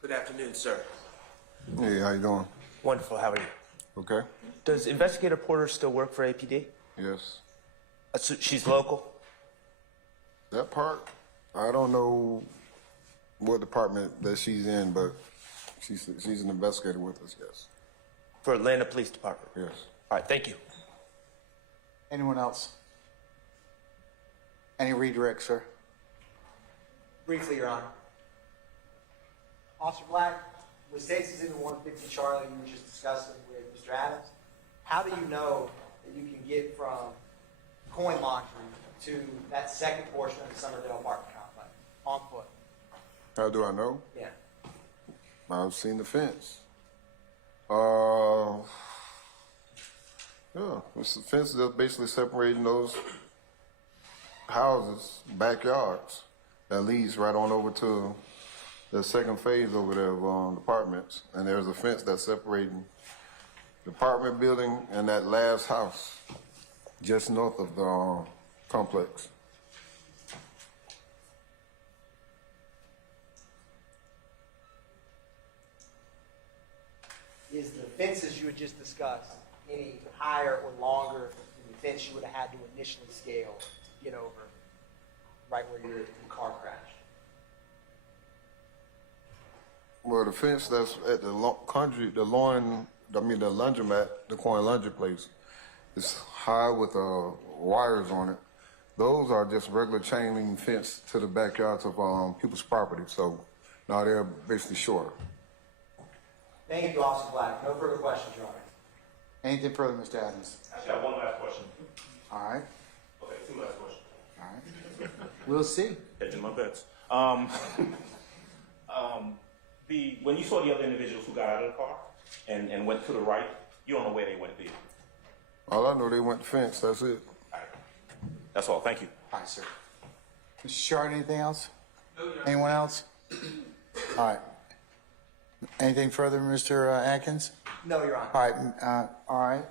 Good afternoon, sir. Hey, how you doing? Wonderful. How are you? Okay. Does Investigator Porter still work for APD? Yes. So she's local? That part, I don't know what department that she's in, but she's an investigator with us, yes. For Atlanta Police Department? Yes. All right, thank you. Anyone else? Any redirect, sir? Briefly, Your Honor. Officer Black, with Stacy's in the 150 Charlie you were just discussing with Mr. Adams, how do you know that you can get from coin laundry to that second portion of the Summerdale apartment complex on foot? How do I know? Yeah. I've seen the fence. Yeah, it's the fence that's basically separating those houses, backyards, that leads right on over to the second phase over there of apartments. And there's a fence that's separating the apartment building and that last house just north of the complex. Is the fences you had just discussed any higher or longer than the fence you would have had to initially scale to get over right where your car crashed? Well, the fence that's at the laundromat, the coin laundry place, is high with wires on it. Those are just regular chain link fence to the backyards of people's property. So now they're basically short. Thank you, Officer Black. No further questions, Your Honor. Anything further, Mr. Adams? I got one last question. All right, Okay, two last questions. all right. We'll see. Hedging my bets. When you saw the other individuals who got out of the car and went to the right, you don't know where they went, do you? All I know, they went the fence. That's it. All right. That's all. Thank you. All right, sir. Mr. Shard, anything else? Anyone else? All right. Anything further, Mr. Atkins? No, Your Honor. All right.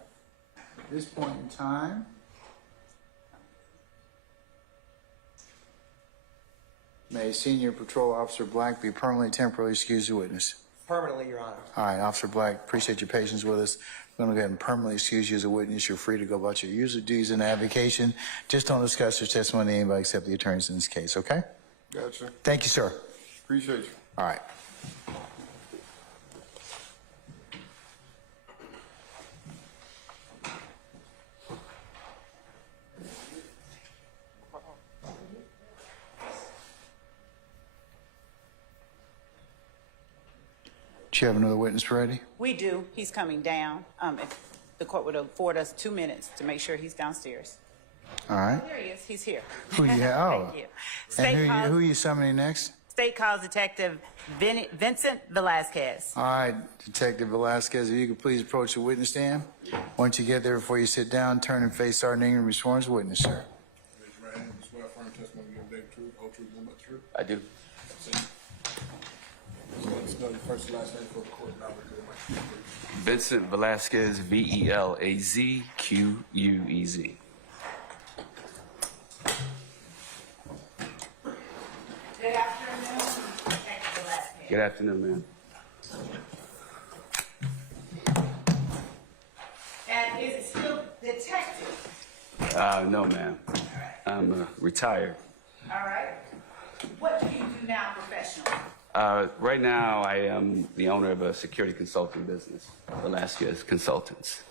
At this point in time, may Senior Patrol Officer Black be permanently temporarily excused as a witness. Permanently, Your Honor. All right, Officer Black, appreciate your patience with us. We're going to go ahead and permanently excuse you as a witness. You're free to go about your usual duties and avocation. Just don't discuss your testimony to anybody except the attorneys in this case, okay? Gotcha. Thank you, sir. Appreciate you. All right. Do you have another witness ready? We do. He's coming down. If the court would afford us 2 minutes to make sure he's downstairs. All right. There he is. He's here. Who you oh. Thank you. And State who calls, you summoning next? State calls Detective Vincent Velasquez. All right, Detective Velasquez, if you could please approach the witness stand. Once you get there, before you sit down, turn and face Sergeant Ingram and be sworn as witness, sir. Raise your right hand and swear firm testimony you give the truth, whole truth, nothing but the truth. I do. So let me spell your first and last name for the court. Now we do it. Vincent Velasquez, Velazquez. Good afternoon, Detective Velasquez. Good afternoon, ma'am. And is it still detective? No, ma'am. I'm retired. All right. What do you do now professionally? Right now, I am the owner of a security consulting business, Velasquez Consultants.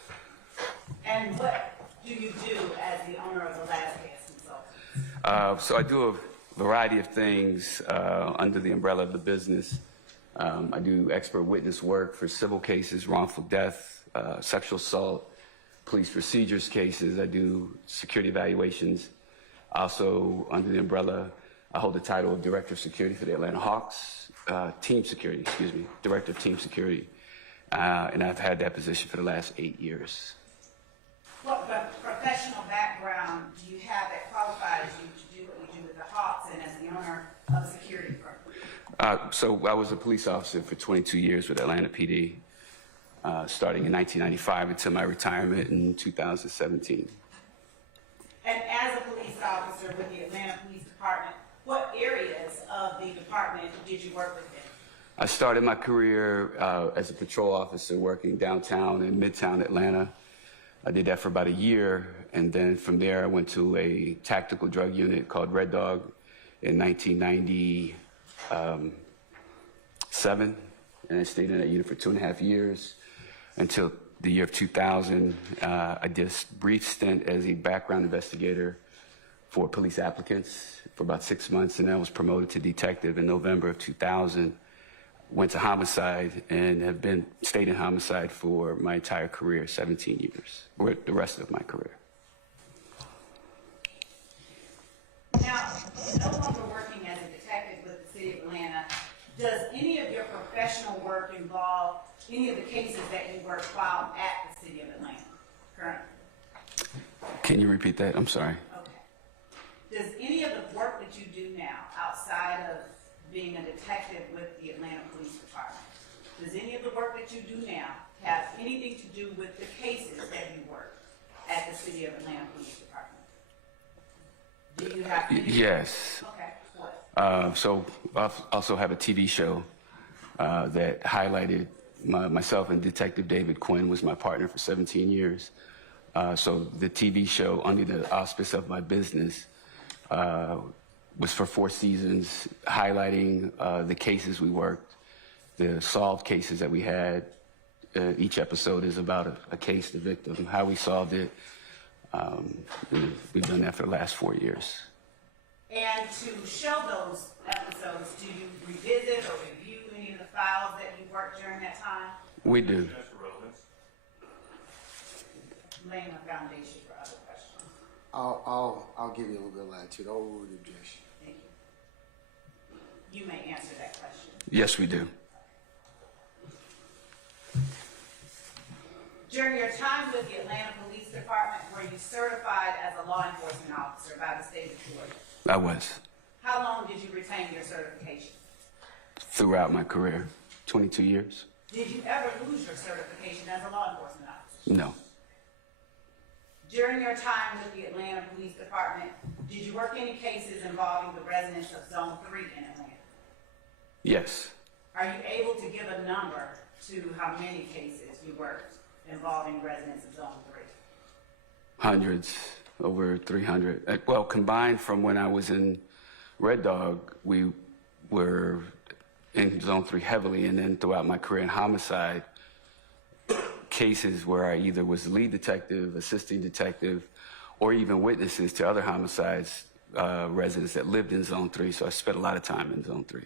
And what do you do as the owner of Velasquez Consulting? So I do a variety of things under the umbrella of the business. I do expert witness work for civil cases, wrongful death, sexual assault, police procedures cases. I do security evaluations. Also, under the umbrella, I hold the title of Director of Security for the Atlanta Hawks, Director of Team Security. And I've had that position for the last 8 years. What professional background do you have that qualifies you to do what you do with the Hawks and as the owner of a security firm? So I was a police officer for 22 years with Atlanta PD, starting in 1995 until my retirement in 2017. And as a police officer with the Atlanta Police Department, what areas of the department did you work within? I started my career as a patrol officer working downtown and midtown Atlanta. I did that for about a year, and then from there I went to a tactical drug unit called Red Dog in 1997, and I stayed in that unit for 2.5 years until the year of 2000. I did a brief stint as a background investigator for police applicants for about 6 months, and then I was promoted to detective in November of 2000. Went to homicide and have stayed in homicide for my entire career, 17 years, or the rest of my career. Now, no longer working as a detective with the City of Atlanta, does any of your professional work involve any of the cases that you work while at the City of Atlanta currently? Can you repeat that? I'm sorry. Okay. Does any of the work that you do now outside of being a detective with the Atlanta Police Department, does any of the work that you do now have anything to do with the cases that you work at the City of Atlanta Police Department? Do you have any? Yes. Okay, what? So I also have a TV show that highlighted myself, and Detective David Quinn was my partner for 17 years. So the TV show, under the auspice of my business, was for 4 seasons, highlighting the cases we worked, the solved cases that we had. Each episode is about a case, the victim, how we solved it. And we've done that for the last 4 years. And to show those episodes, do you revisit or review any of the files that you worked during that time? We do. Laying a foundation for other questions. I'll give you a little bit of latitude. Overrule the objection. Thank you. You may answer that question. Yes, we do. During your time with the Atlanta Police Department, were you certified as a law enforcement officer by the state of Georgia? I was. How long did you retain your certification? Throughout my career, 22 years. Did you ever lose your certification as a law enforcement officer? No. During your time with the Atlanta Police Department, did you work any cases involving the residents of Zone 3 in Atlanta? Yes. Are you able to give a number to how many cases you worked involving residents of Zone 3? Hundreds, over 300. Well, combined from when I was in Red Dog, we were in Zone 3 heavily, and then throughout my career in homicide, cases where I either was the lead detective, assisting detective, or even witnesses to other homicides, residents that lived in Zone 3, so I spent a lot of time in Zone 3.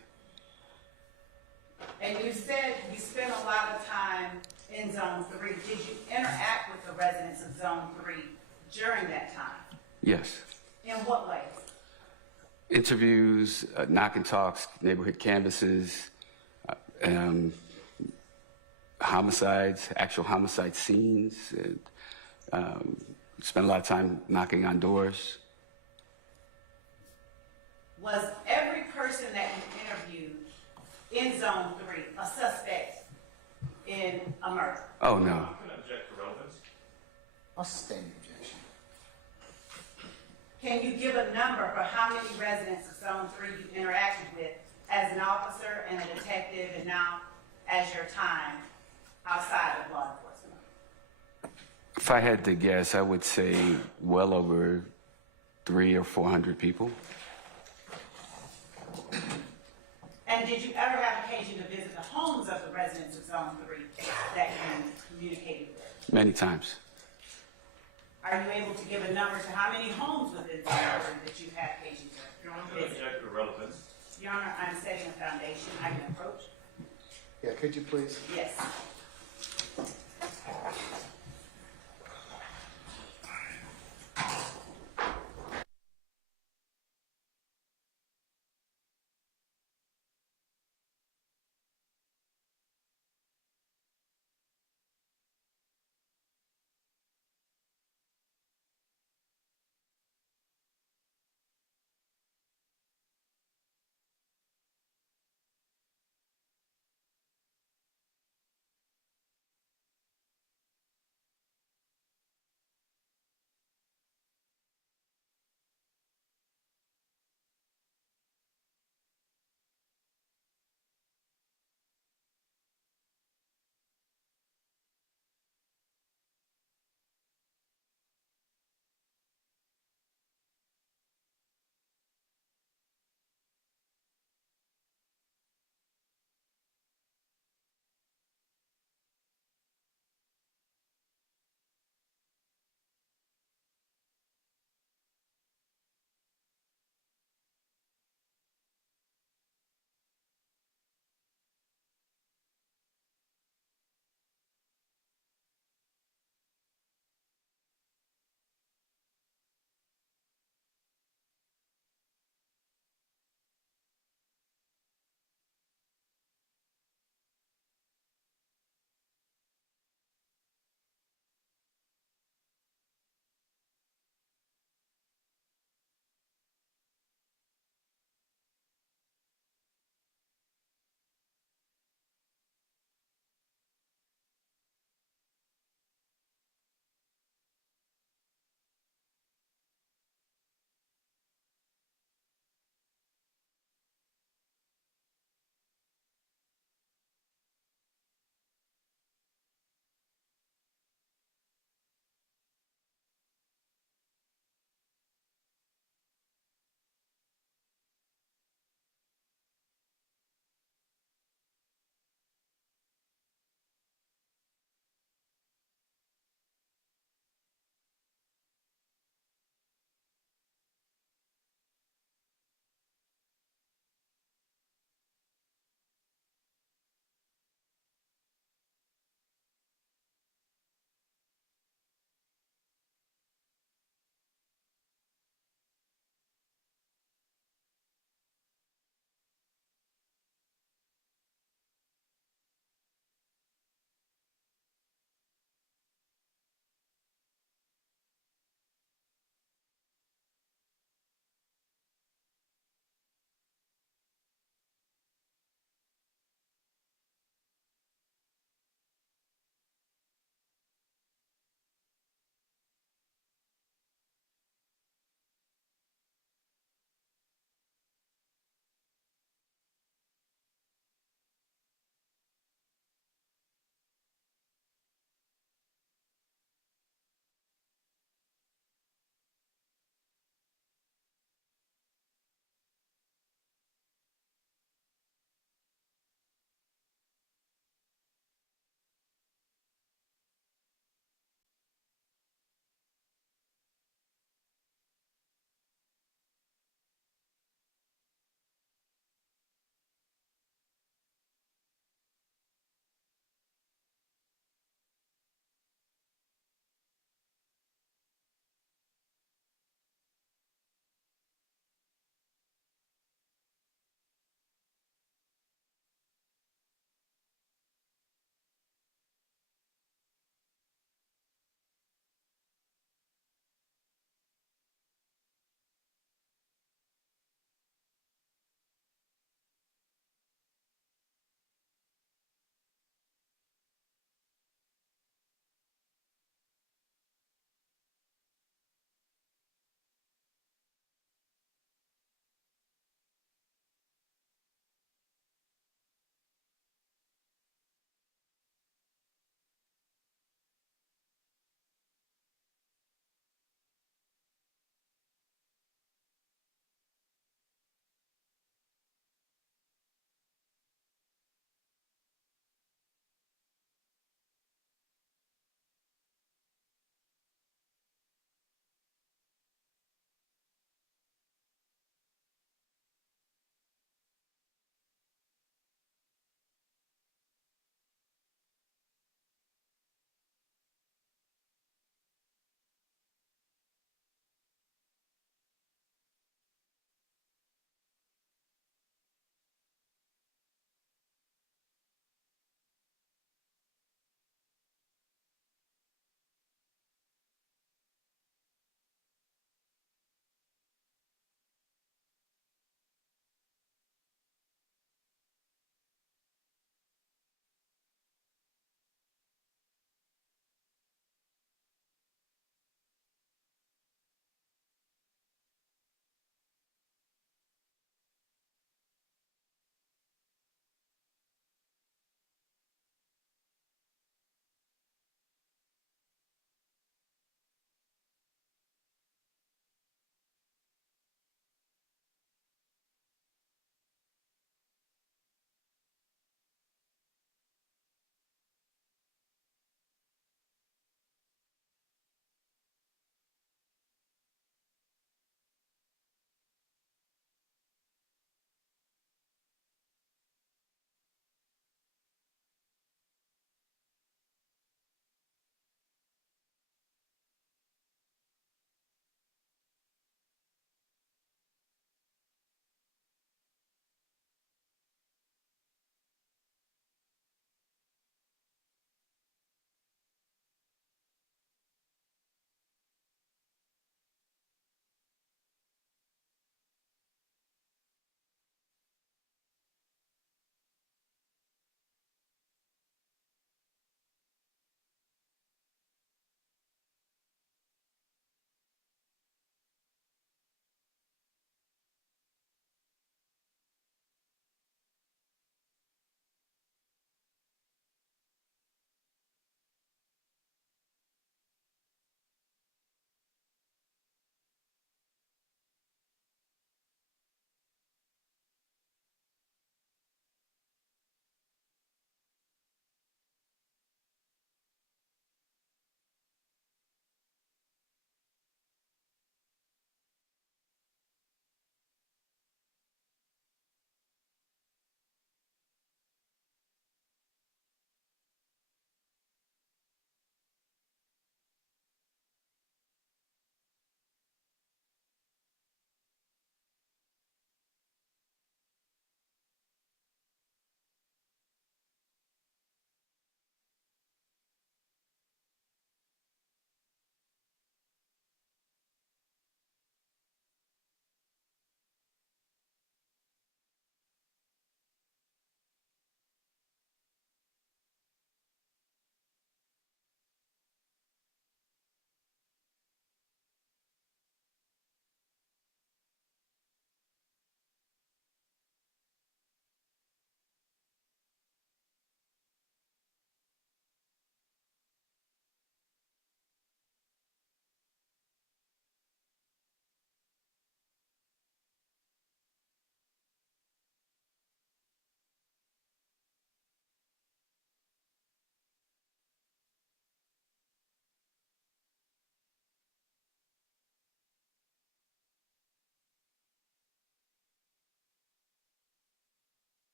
And you said you spent a lot of time in Zone 3. Did you interact with the the residents of Zone 3 during that time? Yes. In what ways? Interviews, knock and talks, neighborhood canvases, homicides, actual homicide scenes. Spent a lot of time knocking on doors. Was every person that you interviewed in Zone 3 a suspect in a murder? Oh, no. I'm going to object to relevance. I'll sustain the objection. Can you give a number for how many residents of Zone 3 you interacted with as an officer and a detective, and now as your time outside of law enforcement? If I had to guess, I would say well over 300 or 400 people. And did you ever have occasion to visit the homes of the residents of Zone 3 that you communicated with? Many times. Are you able to give a number to how many homes within Zone 3 that you've had occasion to Your Honor, I'm going to visit? object to relevance. Your Honor, I'm setting a foundation. I can approach. Yeah, could you please? Yes.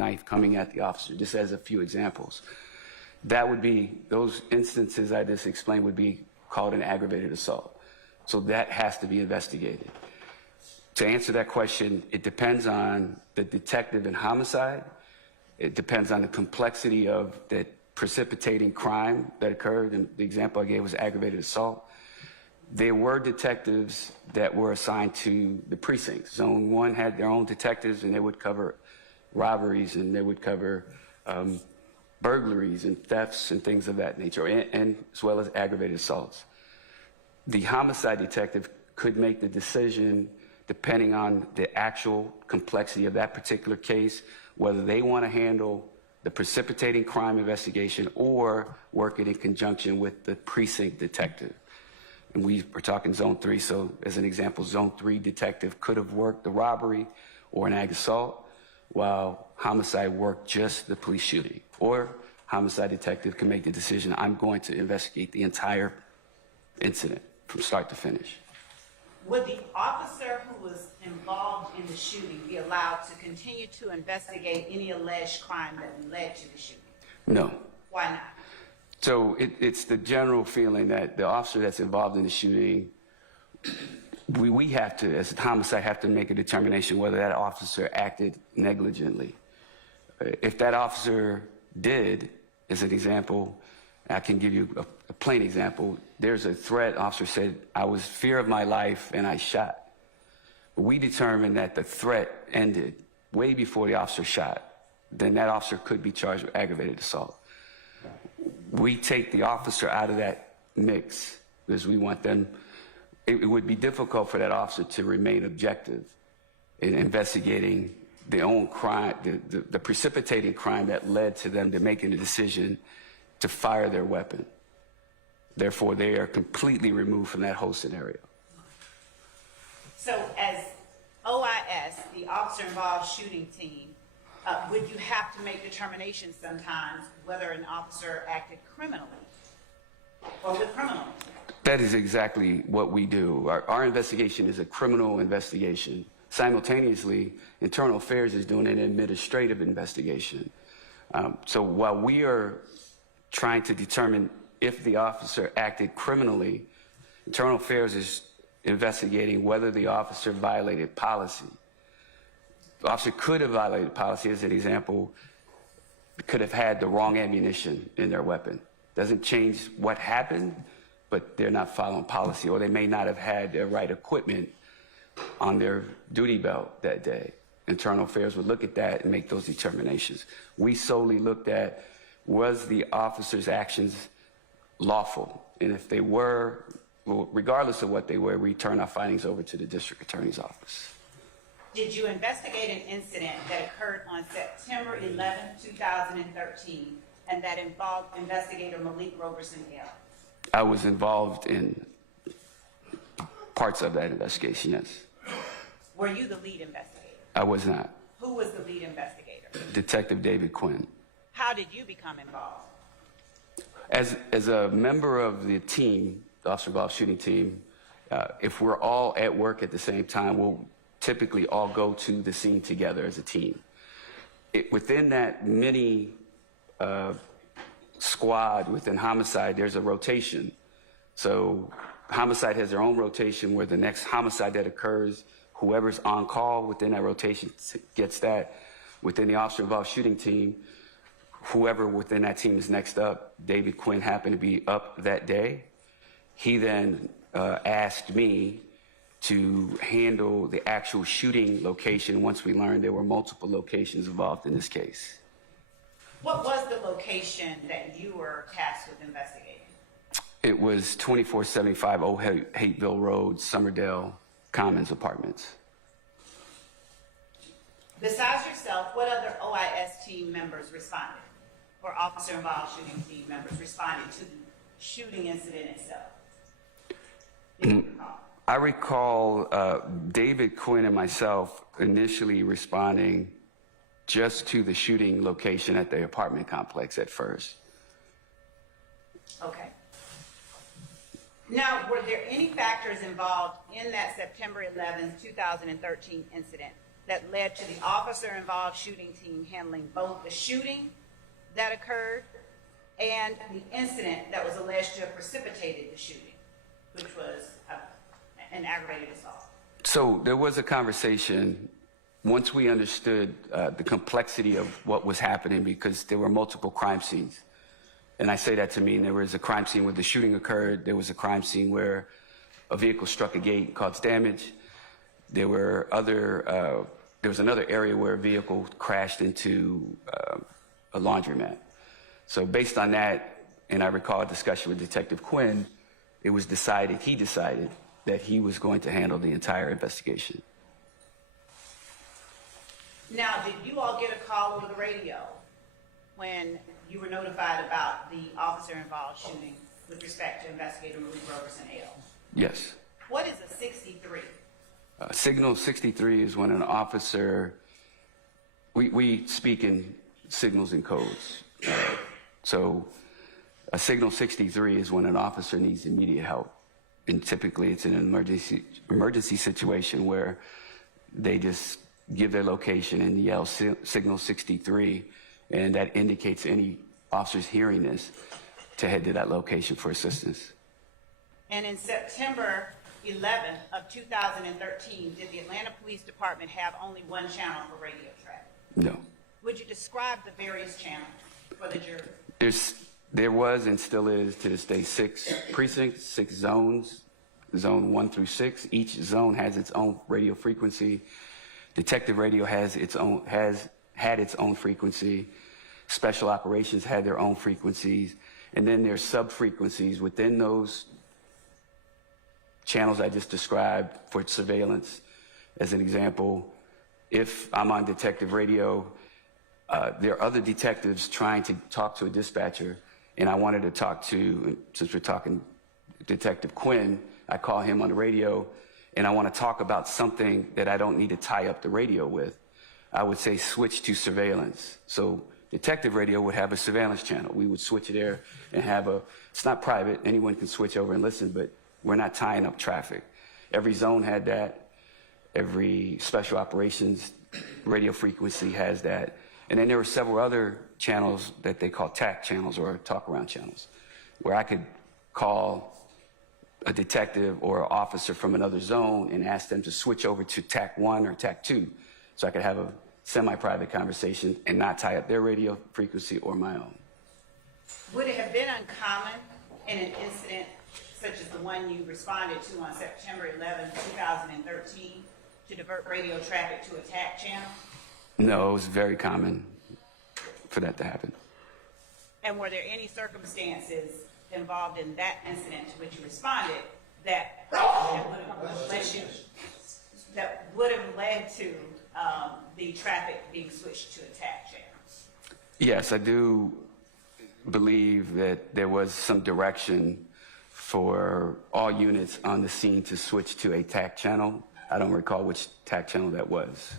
knife coming at the officer, just as a few examples. That would be, those instances I just explained would be called an aggravated assault. So that has to be investigated. To answer that question, it depends on the detective in homicide. It depends on the complexity of the precipitating crime that occurred. And the example I gave was aggravated assault. There were detectives that were assigned to the precincts. Zone 1 had their own detectives, and they would cover robberies, and they would cover burglaries and thefts and things of that nature, and as well as aggravated assaults. The homicide detective could make the decision, depending on the actual complexity of that particular case, whether they want to handle the precipitating crime investigation or work it in conjunction with the precinct detective. And we were talking Zone 3, so as an example, Zone 3 detective could have worked the robbery or an ag assault, while homicide worked just the police shooting. Or homicide detective can make the decision, I'm going to investigate the entire incident from start to finish. Would the officer who was involved in the shooting be allowed to continue to investigate any alleged crime that led to the shooting? No. Why not? So it's the general feeling that the officer that's involved in the shooting, we have to, as a homicide, have to make a determination whether that officer acted negligently. If that officer did, as an example, I can give you a plain example. There's a threat, officer said, I was fear of my life and I shot. We determined that the threat ended way before the officer shot. Then that officer could be charged with aggravated assault. We take the officer out of that mix because we want them, it would be difficult for that officer to remain objective in investigating their own crime, the precipitating crime that led to them to making the decision to fire their weapon. Therefore, they are completely removed from that whole scenario. So as OIS, the officer involved shooting team, would you have to make determinations sometimes whether an officer acted criminally or with criminal? That is exactly what we do. Our investigation is a criminal investigation. Simultaneously, Internal Affairs is doing an administrative investigation. So while we are trying to determine if the officer acted criminally, Internal Affairs is investigating whether the officer violated policy. The officer could have violated policy, as an example, could have had the wrong ammunition in their weapon. Doesn't change what happened, but they're not following policy, or they may not have had the right equipment on their duty belt that day. Internal Affairs would look at that and make those determinations. We solely looked at, was the officer's actions lawful? And if they were, well, regardless of what they were, we turn our findings over to the district attorney's office. Did you investigate an incident that occurred on September 11, 2013, and that involved investigator Malik Roberson-L? I was involved in parts of that investigation, yes. Were you the lead investigator? I was not. Who was the lead investigator? Detective David Quinn. How did you become involved? As a member of the team, the officer involved shooting team, if we're all at work at the same time, we'll typically all go to the scene together as a team. Within that mini squad within homicide, there's a rotation. So homicide has their own rotation where the next homicide that occurs, whoever's on call within that rotation gets that. Within the officer involved shooting team, whoever within that team is next up, David Quinn happened to be up that day. He then asked me to handle the actual shooting location once we learned there were multiple locations involved in this case. What was the location that you were tasked with investigating? It was 2475 Old Hateville Road, Summerdale Commons Apartments. Besides yourself, what other OIS team members responded, or officer-involved shooting team members responded to the shooting incident itself? I recall David Quinn and myself initially responding just to the shooting location at the apartment complex at first. Okay. Now, were there any factors involved in that September 11, 2013 incident that led to the officer-involved shooting team handling both the shooting that occurred and the incident that was alleged to have precipitated the shooting, which was an aggravated assault? So there was a conversation once we understood the complexity of what was happening, because there were multiple crime scenes. And I say that to mean there was a crime scene where the shooting occurred. There was a crime scene where a vehicle struck a gate and caused damage. There was another area where a vehicle crashed into a laundromat. So based on that, and I recall a discussion with Detective Quinn, he decided that he was going to handle the entire investigation. Now, did you all get a call over the radio when you were notified about the officer-involved shooting with respect to Investigator Marie Roberson L? Yes. What is a 63? Signal 63 is when an officer, we speak in signals and codes. So a signal 63 is when an officer needs immediate help. And typically it's in an emergency situation where they just give their location and yell signal 63, and that indicates any officers hearing this to head to that location for assistance. And in September 11th of 2013, did the Atlanta Police Department have only one channel for radio traffic? No. Would you describe the various channels for the jury? There was and still is to this day 6 precincts, 6 zones, zone 1 through 6. Each zone has its own radio frequency. Detective radio has had its own frequency. Special operations had their own frequencies. And then there's sub-frequencies within those channels I just described for surveillance. As an example, if I'm on detective radio, there are other detectives trying to talk to a dispatcher, and I wanted to talk to, since we're talking Detective Quinn, I call him on the radio, and I want to talk about something that I don't need to tie up the radio with. I would say switch to surveillance. So detective radio would have a surveillance channel. We would switch it there and have it's not private, anyone can switch over and listen, but we're not tying up traffic. Every zone had that. Every special operations radio frequency has that. And then there were several other channels that they call TAC channels, or talk around channels, where I could call a detective or an officer from another zone and ask them to switch over to TAC 1 or TAC 2, so I could have a semi-private conversation and not tie up their radio frequency or my own. Would it have been uncommon in an incident such as the one you responded to on September 11, 2013, to divert radio traffic to a TAC channel? No, it was very common for that to happen. And were there any circumstances involved in that incident to which you responded that would have led to the traffic being switched to a TAC channel? Yes, I do believe that there was some direction for all units on the scene to switch to a TAC channel. I don't recall which TAC channel that was.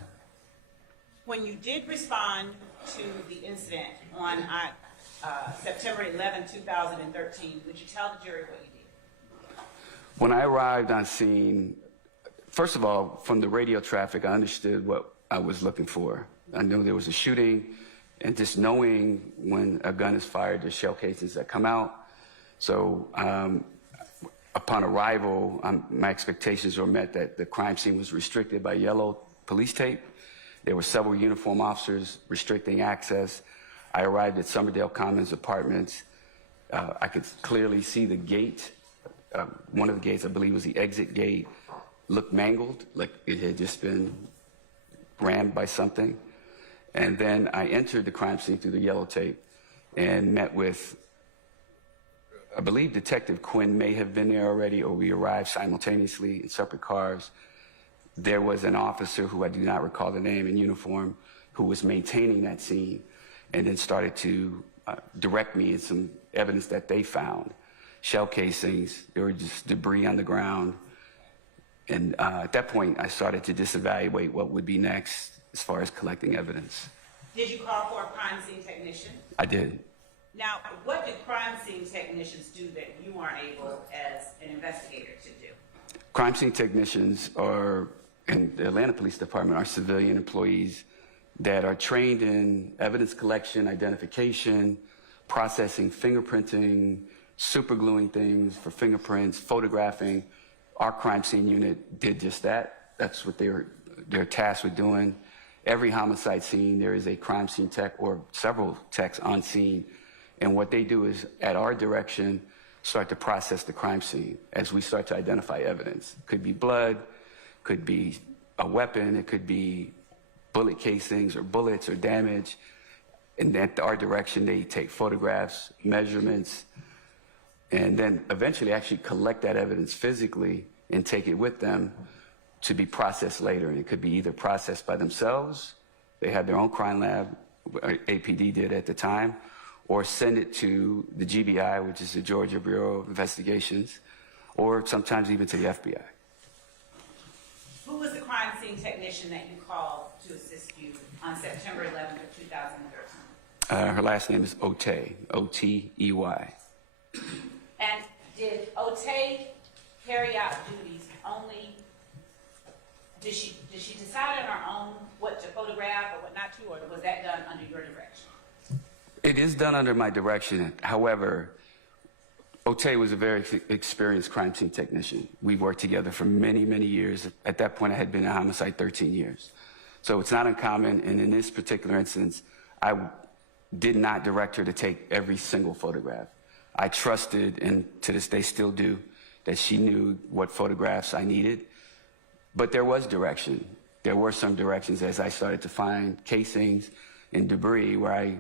When you did respond to the incident on September 11, 2013, would you tell the jury what you did? When I arrived on scene, first of all, from the radio traffic, I understood what I was looking for. I knew there was a shooting, and just knowing when a gun is fired, there's shell casings that come out. So upon arrival, my expectations were met that the crime scene was restricted by yellow police tape. There were several uniform officers restricting access. I arrived at Somerdale Commons Apartments. I could clearly see the gate. One of the gates, I believe, was the exit gate, looked mangled, like it had just been rammed by something. And then I entered the crime scene through the yellow tape and met with, I believe Detective Quinn may have been there already, or we arrived simultaneously in separate cars. There was an officer who I do not recall the name, in uniform, who was maintaining that scene, and then started to direct me in some evidence that they found. Shell casings, there were just debris on the ground. And at that point, I started to just evaluate what would be next as far as collecting evidence. Did you call for a crime scene technician? I did. Now, what do crime scene technicians do that you aren't able as an investigator to do? Crime scene technicians are and the Atlanta Police Department are civilian employees that are trained in evidence collection, identification, processing, fingerprinting, supergluing things for fingerprints, photographing. Our crime scene unit did just that. That's what they're tasked with doing. Every homicide scene, there is a crime scene tech or several techs on scene. And what they do is, at our direction, start to process the crime scene as we start to identify evidence. It could be blood, could be a weapon, it could be bullet casings or bullets or damage. And at our direction, they take photographs, measurements, and then eventually actually collect that evidence physically and take it with them to be processed later. And it could be either processed by themselves, they had their own crime lab, APD did at the time, or send it to the GBI, which is the Georgia Bureau of Investigations, or sometimes even to the FBI. Who was the crime scene technician that you called to assist you on September 11th of 2013? Her last name is Otey, O-T-E-Y. And did Otey carry out duties only, did she decide on her own what to photograph or what not to, or was that done under your direction? It is done under my direction. However, Otey was a very experienced crime scene technician. We worked together for many, many years. At that point, I had been in homicide 13 years. So it's not uncommon, and in this particular instance, I did not direct her to take every single photograph. I trusted, and to this day still do, that she knew what photographs I needed. But there was direction. There were some directions as I started to find casings and debris where I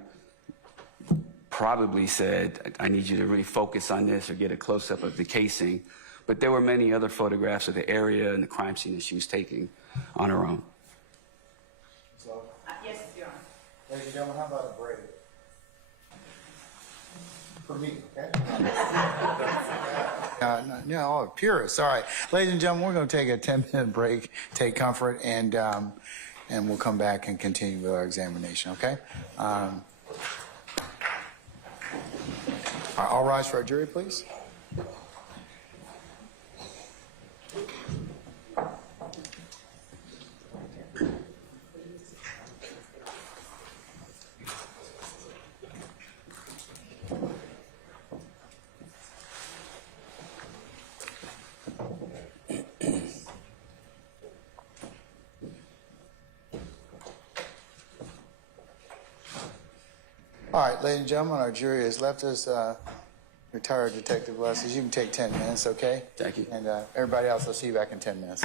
probably said, I need you to really focus on this or get a close-up of the casing. But there were many other photographs of the area and the crime scene that she was taking on her own. So, Yes, Your Honor. ladies and gentlemen, how about a break? For me, okay? No, purists. All right. Ladies and gentlemen, we're going to take a 10-minute break, take comfort, and we'll come back and continue with our examination, okay? All rise for our jury, please. All right, ladies and gentlemen, our jury has left us. Retired Detective Leslie, you can take 10 minutes, okay? Thank you. And everybody else, I'll see you back in 10 minutes.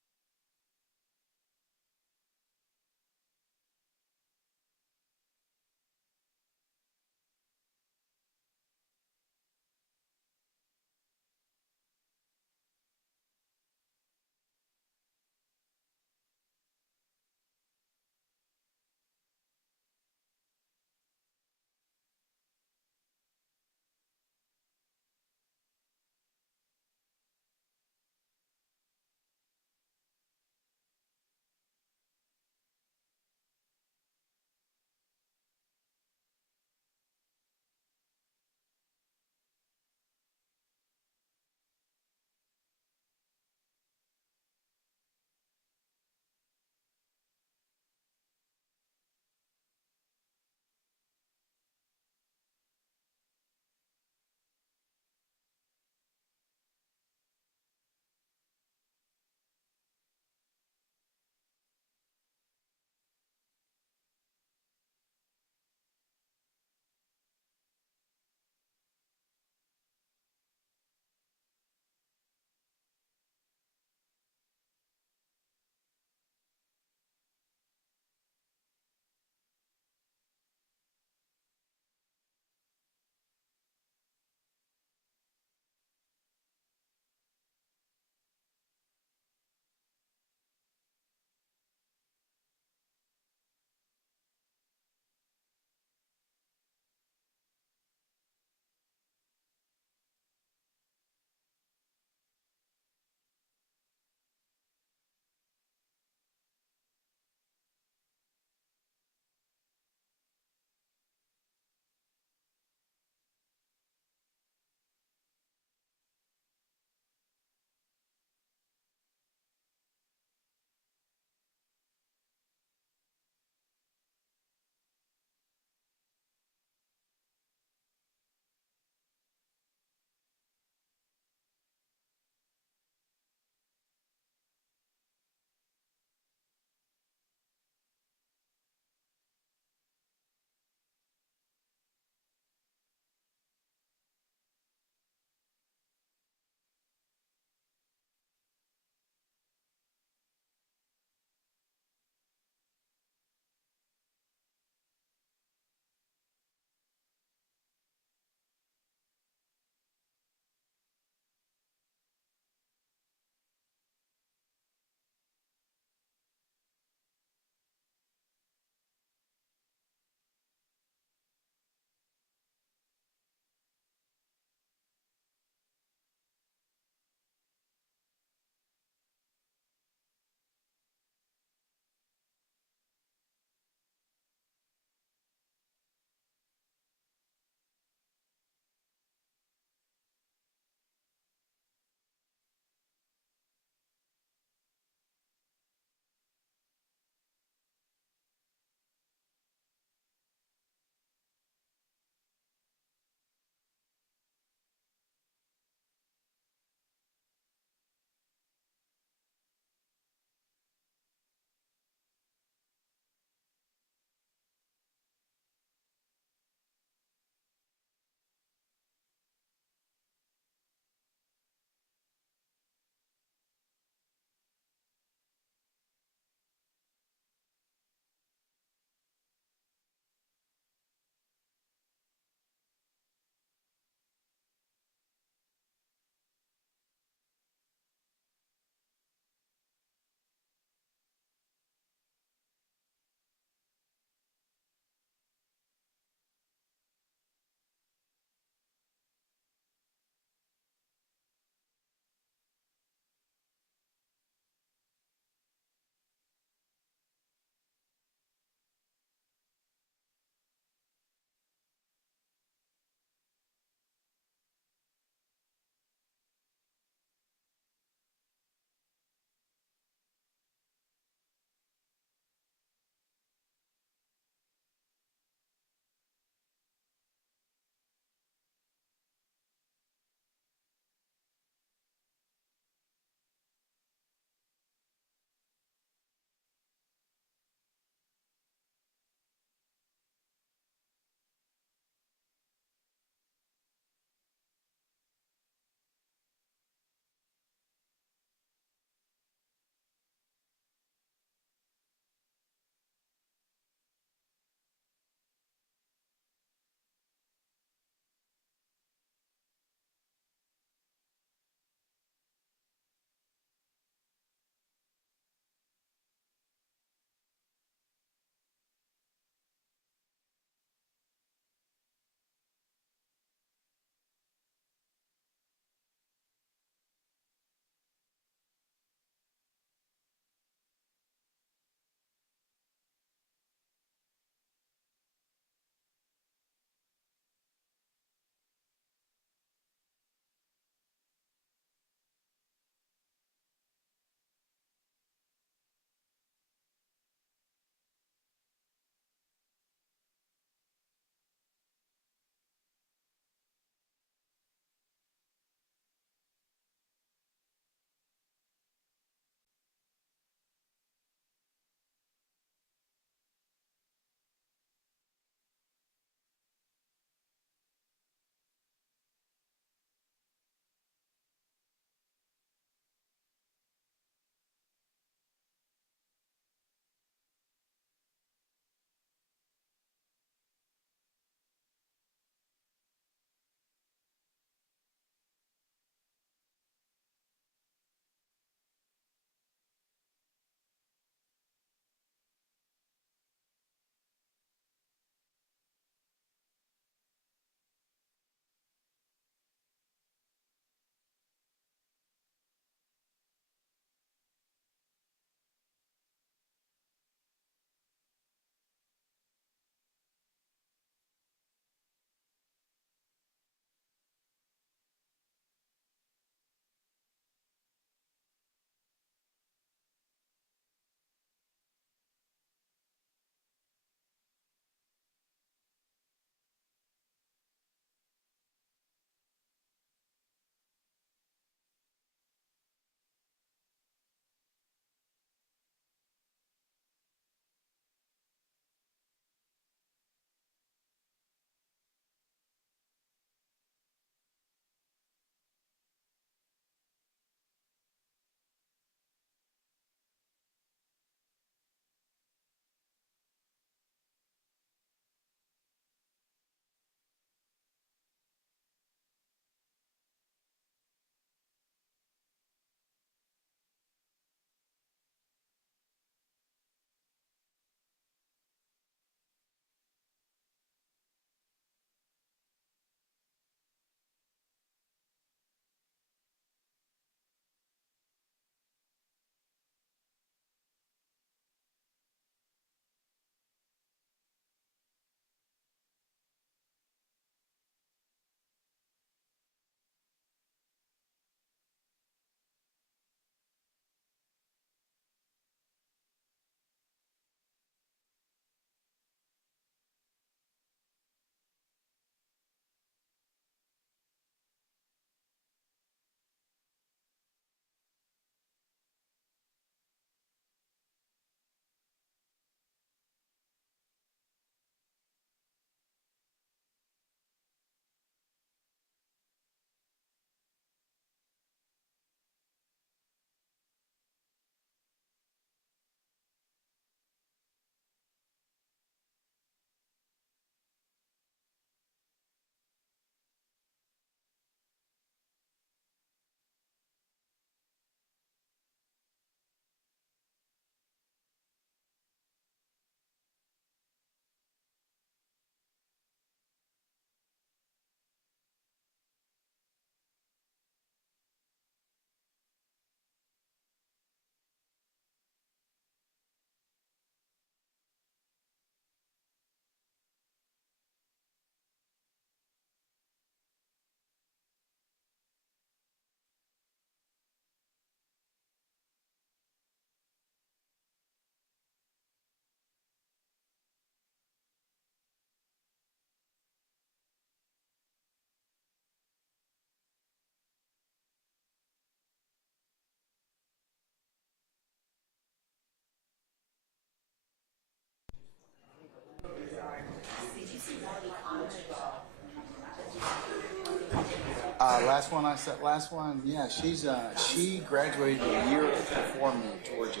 Last one I said, last one, yeah, she graduated a year before me in Georgia.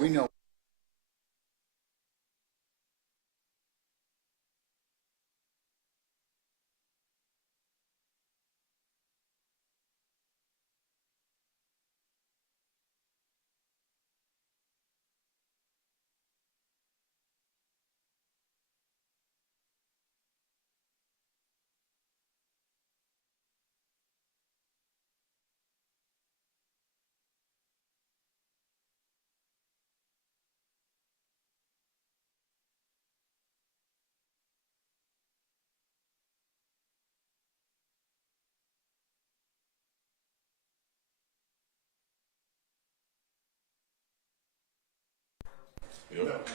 We know. Yep.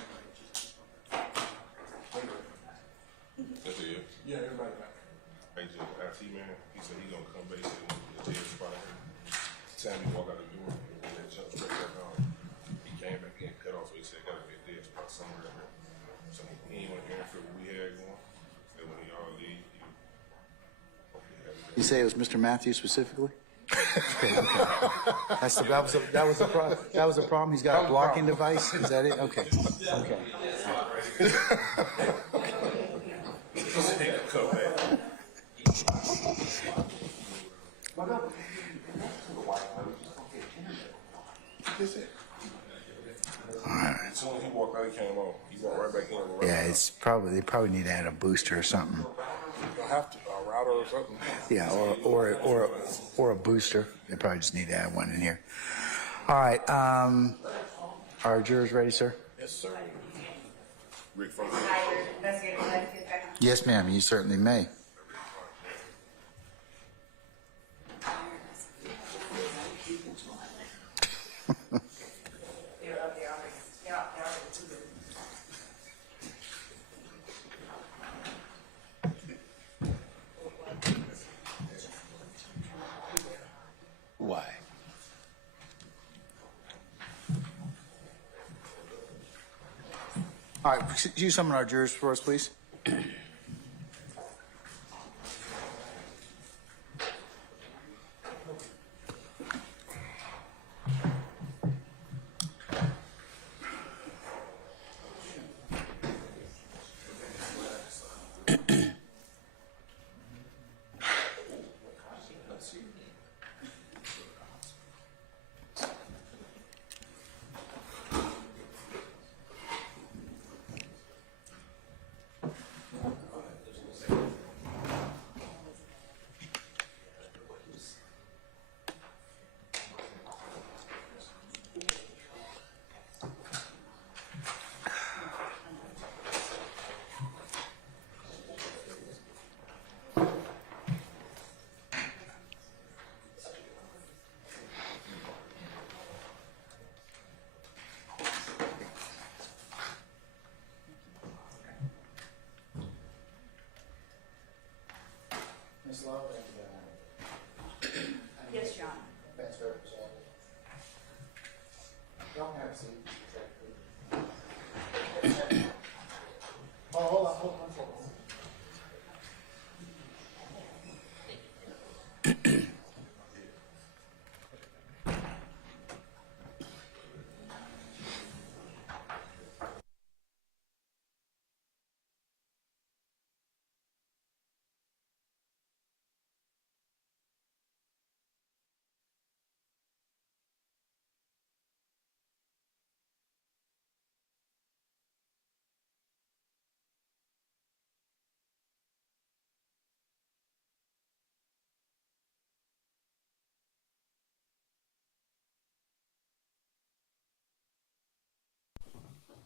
That's it. Yeah, everybody back. Hey, just IT man, he said he gonna come basically in the dead spot here. Time he walk out the door, and that jump straight back on. He came back in, cut off, so he said gotta be a dead spot somewhere in there. So he ain't want to interfere with what we had going. So when he all leave, You say it was Mr. Matthews specifically? Okay, okay. That was the problem. He's got a blocking device. Is that it? Okay. Okay. come back. That's it. As soon as he walked out, he came on. He walked right back in. Yeah, it's they probably need to add a booster or something. You'll have to, a router or something. Yeah, or a booster. They probably just need to add one in here. All right. Are jurors ready, sir? Yes, sir. Rick from Yes, ma'am. You certainly may. Why? All right. Could you summon our jurors for us, please? Ms. Love and Yes, Your Honor. Bench Representative. Don't have a seat. Oh, hold on.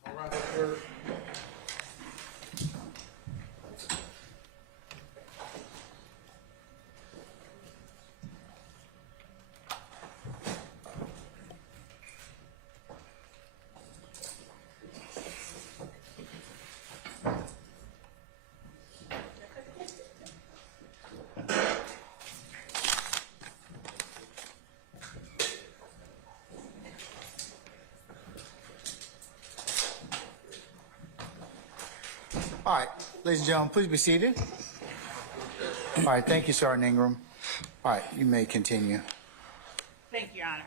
All right, sir. All right, ladies and gentlemen, please be seated. All right, thank you, Sergeant Ingram. All right, you may continue. Thank you, Your Honor.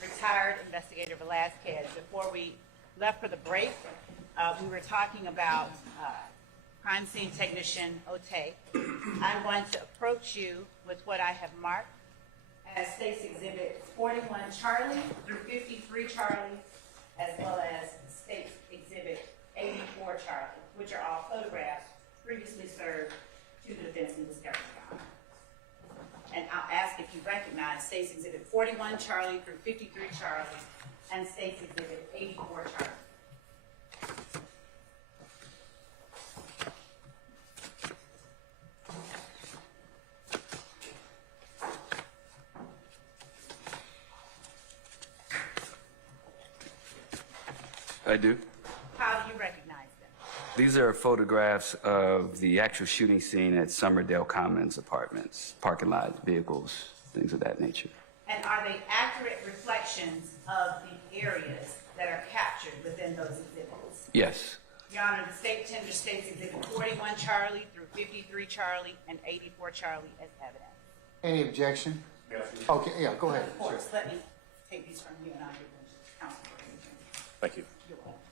Retired Investigator Velazquez. Before we left for the break, we were talking about crime scene technician Ote. I'm going to approach you with what I have marked as State's Exhibit 41 Charlie through 53 Charlie, as well as State's Exhibit 84 Charlie, which are all photographs previously served to the defense in discovery. And I'll ask if you recognize State's Exhibit 41 Charlie through 53 Charlie and State's Exhibit 84 Charlie. I do. How do you recognize them? These are photographs of the actual shooting scene at Summerdale Commons apartments, parking lots, vehicles, things of that nature. And are they accurate reflections of the areas that are captured within those exhibits? Yes. Your Honor, the state tenders State's Exhibit 41 Charlie through 53 Charlie and 84 Charlie as evidence. Any objection? Okay, yeah, go ahead. Of course, let me take these from you and I'll give them to counsel for you. Thank you. You're welcome.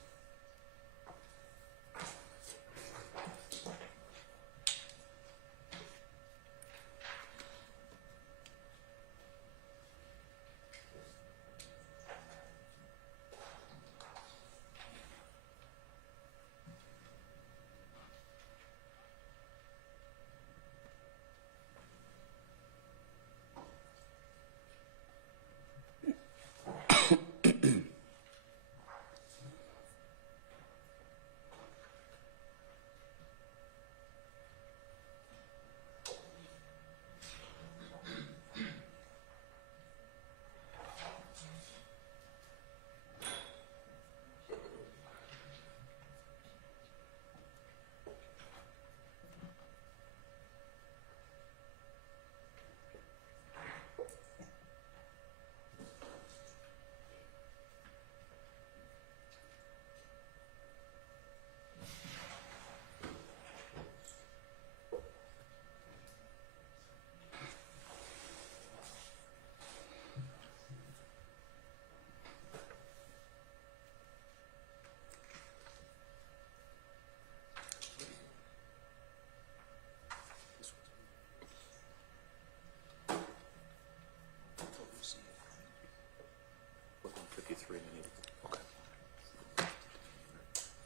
Okay.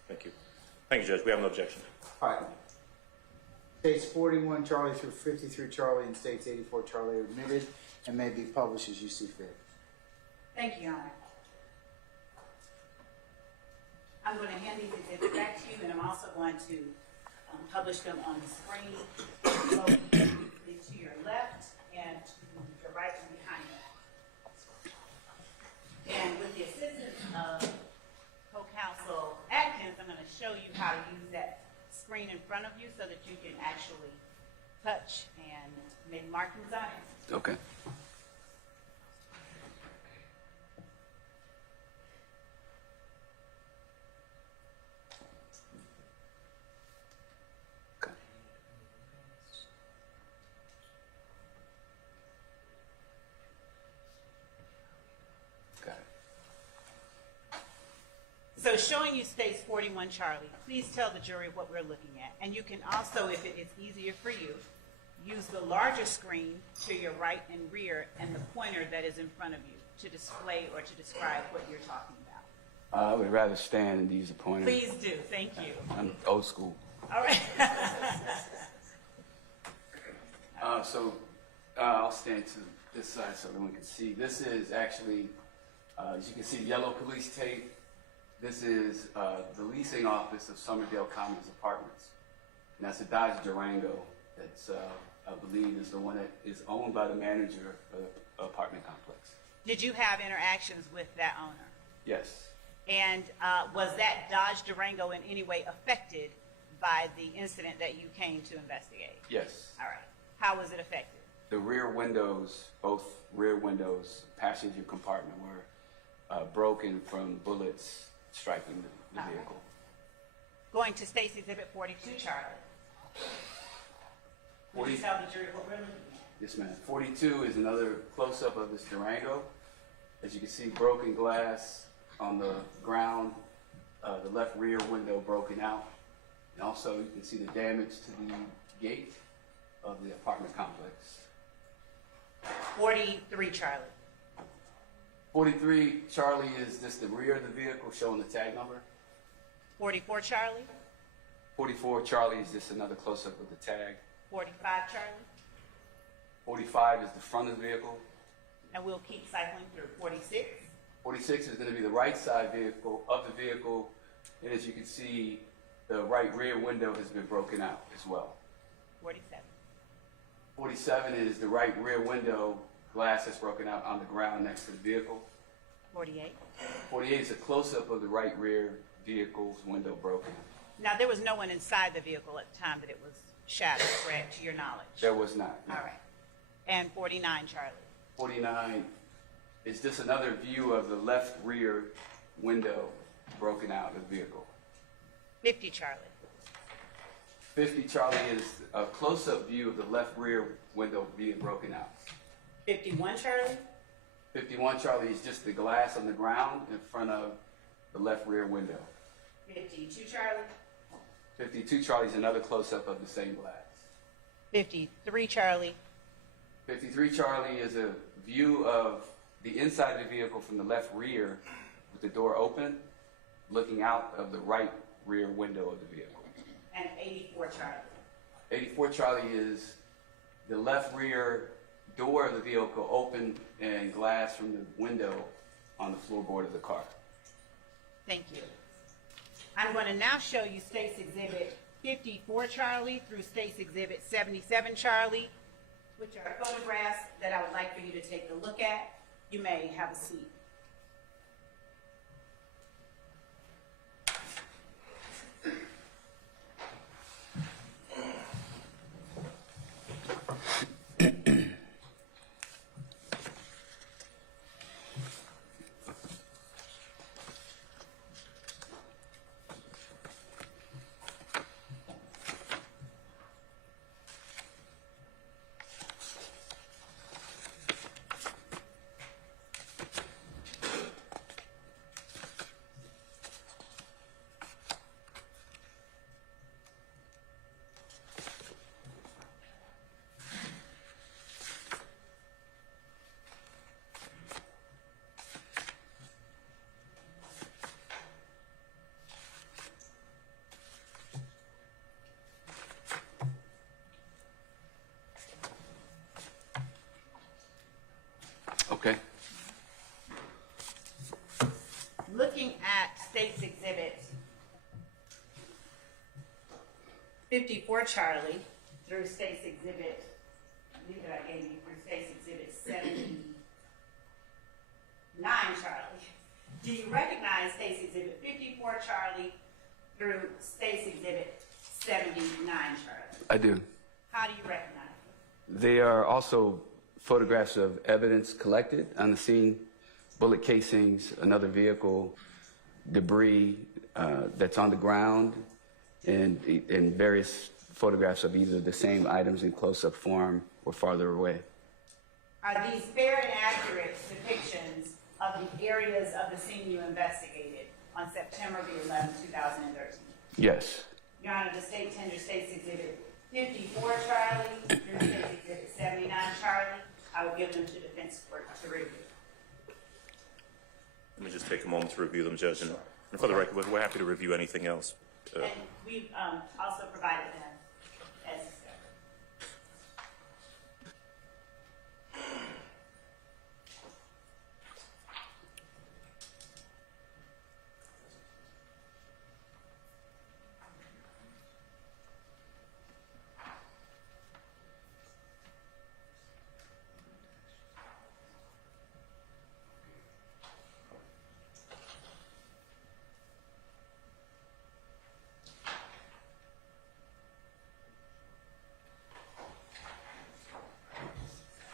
Thank you. Thank you, Judge. We have no objection. All right. States 41 Charlie through 53 Charlie and States 84 Charlie are admitted and may be published as you see fit. Thank you, Your Honor. I'm going to hand these exhibits back to you, and I'm also going to publish them on the screen, both to your left and to your right and behind you. And with the assistance of co-counsel Atkins, I'm going to show you how to use that screen in front of you so that you can actually touch and make markings on it. Okay. So showing you States 41 Charlie, please tell the jury what we're looking at. And you can also, if it is easier for you, use the larger screen to your right and rear and the pointer that is in front of you to display or to describe what you're talking about. I would rather stand and use a pointer. Please do. Thank you. I'm old school. All right. I'll stand to this side so everyone can see. This is actually, as you can see, yellow police tape. This is the leasing office of Summerdale Commons Apartments. And that's a Dodge Durango that's, I believe, is the one that is owned by the manager of the apartment complex. Did you have interactions with that owner? Yes. And was that Dodge Durango in any way affected by the incident that you came to investigate? Yes. All right. How was it affected? The rear windows, both rear windows, passenger compartment were broken from bullets striking the vehicle. Going to State's Exhibit 42, Charlie. Would you tell the jury what we're looking at? Yes, ma'am. 42 is another close-up of this Durango. As you can see, broken glass on the ground, the left rear window broken out. And also you can see the damage to the gate of the apartment complex. 43 Charlie. 43 Charlie is just the rear of the vehicle showing the tag number. 44 Charlie. 44 Charlie is just another close-up of the tag. 45 Charlie. 45 is the front of the vehicle. And we'll keep cycling through. 46. 46 is going to be the right side vehicle of the vehicle. And as you can see, the right rear window has been broken out as well. 47. 47 is the right rear window glass that's broken out on the ground next to the vehicle. 48. 48 is a close-up of the right rear vehicle's window broken. Now, there was no one inside the vehicle at the time that it was shattered, correct, to your knowledge? There was not. No. All right. And 49 Charlie. 49 is just another view of the left rear window broken out of the vehicle. 50 Charlie. 50 Charlie is a close-up view of the left rear window being broken out. 51 Charlie. 51 Charlie is just the glass on the ground in front of the left rear window. 52 Charlie. 52 Charlie is another close-up of the same glass. 53 Charlie. 53 Charlie is a view of the inside of the vehicle from the left rear with the door open, looking out of the right rear window of the vehicle. And 84 Charlie. 84 Charlie is the left rear door of the vehicle open and glass from the window on the floorboard of the car. Thank you. I'm going to now show you State's Exhibit 54 Charlie through State's Exhibit 77 Charlie, which are photographs that I would like for you to take a look at. You may have a seat. Okay. Looking at State's Exhibit 54 Charlie through State's Exhibit, I believe that I gave you through State's Exhibit 79 Charlie. Do you recognize State's Exhibit 54 Charlie through State's Exhibit 79 Charlie? I do. How do you recognize them? They are also photographs of evidence collected on the scene, bullet casings, another vehicle, debris that's on the ground, and various photographs of either the same items in close-up form or farther away. Are these fair and accurate depictions of the areas of the scene you investigated on September the 11th, 2013? Yes. Your Honor, the state tender State's Exhibit 54 Charlie through State's Exhibit 79 Charlie. I will give them to defense court to review. Let me just take a moment to review them, Judge. And for the record, we're happy to review anything else. And we've also provided them as discovered.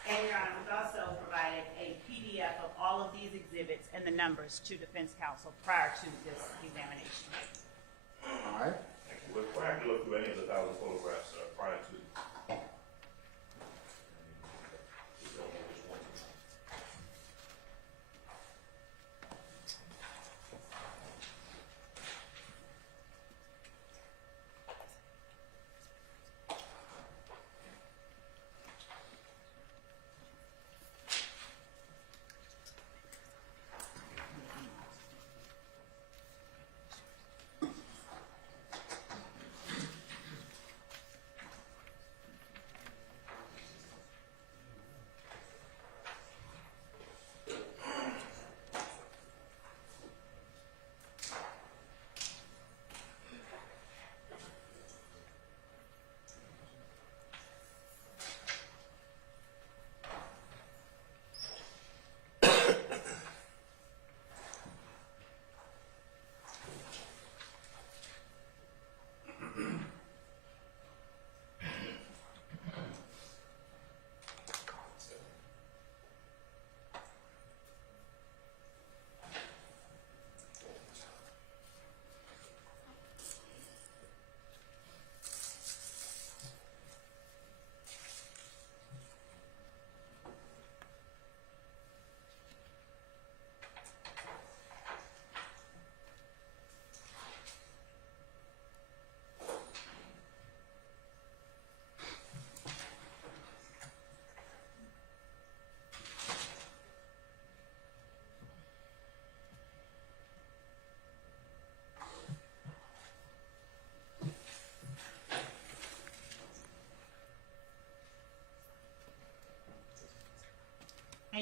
And Your Honor, we've also provided a PDF of all of these exhibits and the numbers to defense counsel prior to this examination. All right. We're happy to look through any of the 1,000 photographs prior to.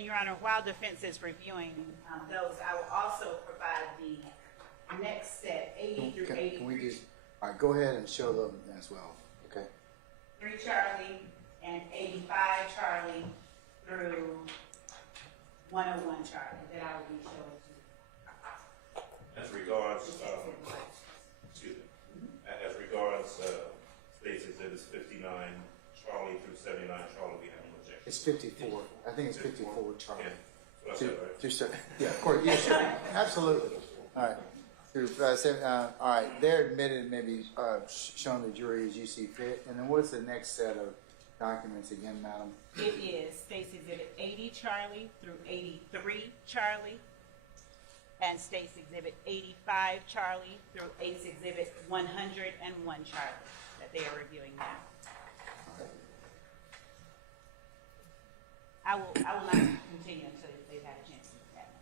And Your Honor, while defense is reviewing those, I will also provide the next set, 80 through Can we 83 just, all right, go ahead and show them as well, okay? Charlie and 85 Charlie through 101 Charlie that I will be showing to you. As regards, excuse me, as regards State's Exhibits 59 Charlie through 79 Charlie, we have no objection. It's 54, I think it's 54, Charlie. Yeah, so that's it, right? Yeah, of course, yeah, sure, absolutely. All right, through, all right, they're admitted, maybe shown the jury as you see fit. And then what's the next set of documents again, madam? It is State's Exhibit 80 Charlie through 83 Charlie, and State's Exhibit 85 Charlie through State's Exhibit 101 Charlie that they are reviewing now. I will not continue until they've had a chance to look at them.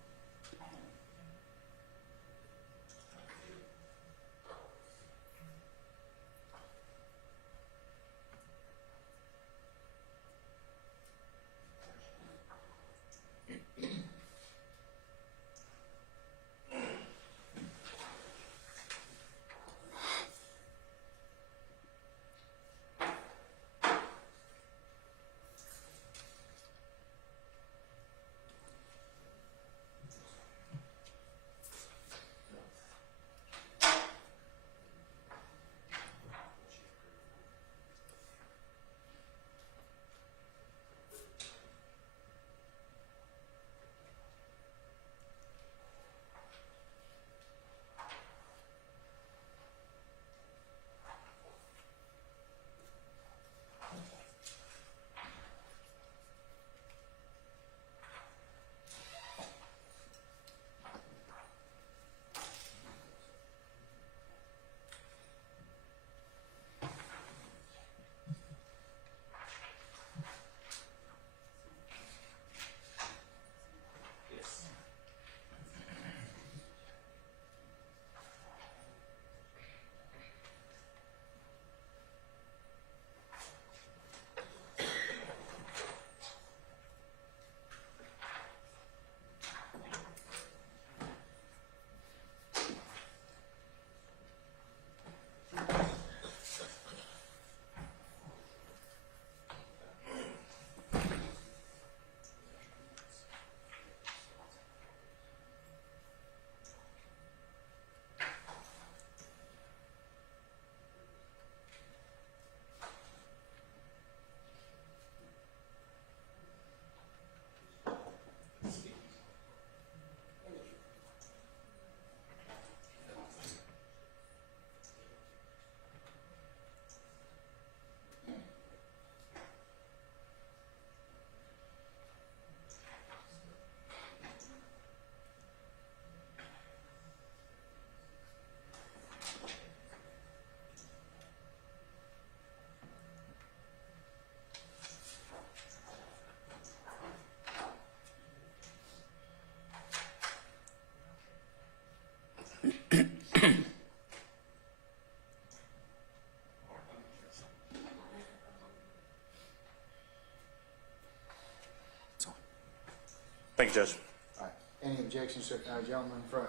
Thank you, Judge. All right, any objections, gentlemen, from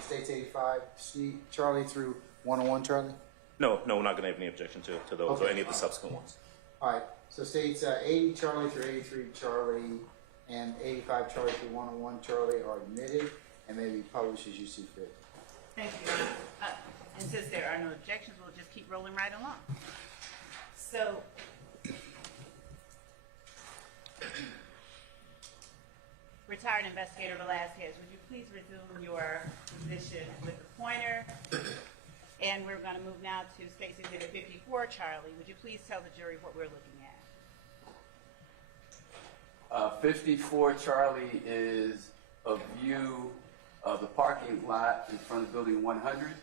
States 85, Charlie through 101 Charlie? No, we're not going to have any objection to those or Okay. any of the subsequent ones. All right, so states 80 Charlie through 83 Charlie and 85 Charlie through 101 Charlie are admitted and may be published as you see fit. Thank you. And since there are no objections, we'll just keep rolling right along. So, retired investigator Velasquez, would you please resume your position with the pointer? And we're going to move now to State's Exhibit 54, Charlie. Would you please tell the jury what we're looking at? 54 Charlie is a view of the parking lot in front of building 100.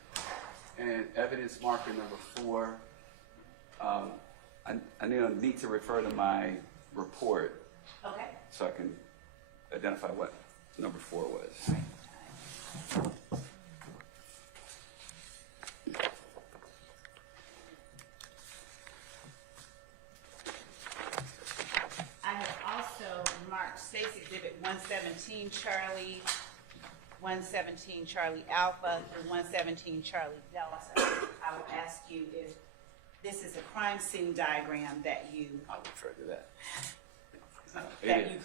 And evidence marker number 4, I need to refer to my report Okay. so I can identify what number 4 was. I have also marked State's Exhibit 117 Charlie, 117 Charlie Alpha through 117 Charlie Delta, I will ask you if this is a crime scene diagram that you I'll refer to that.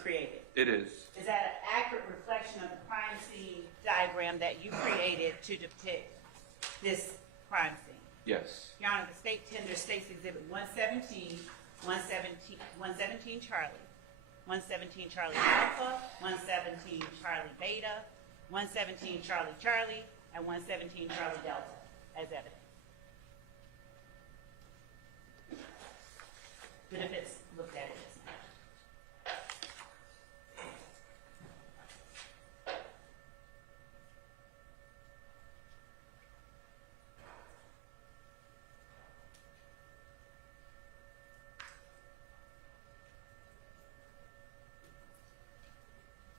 created. It is. Is that an accurate reflection of the crime scene diagram that you created to depict this crime scene? Yes. Your Honor, the state tender states Exhibit 117, 117 Charlie, 117 Charlie Alpha, 117 Charlie Beta, 117 Charlie Charlie, and 117 Charlie Delta as evidence. But if it's looked at it as not.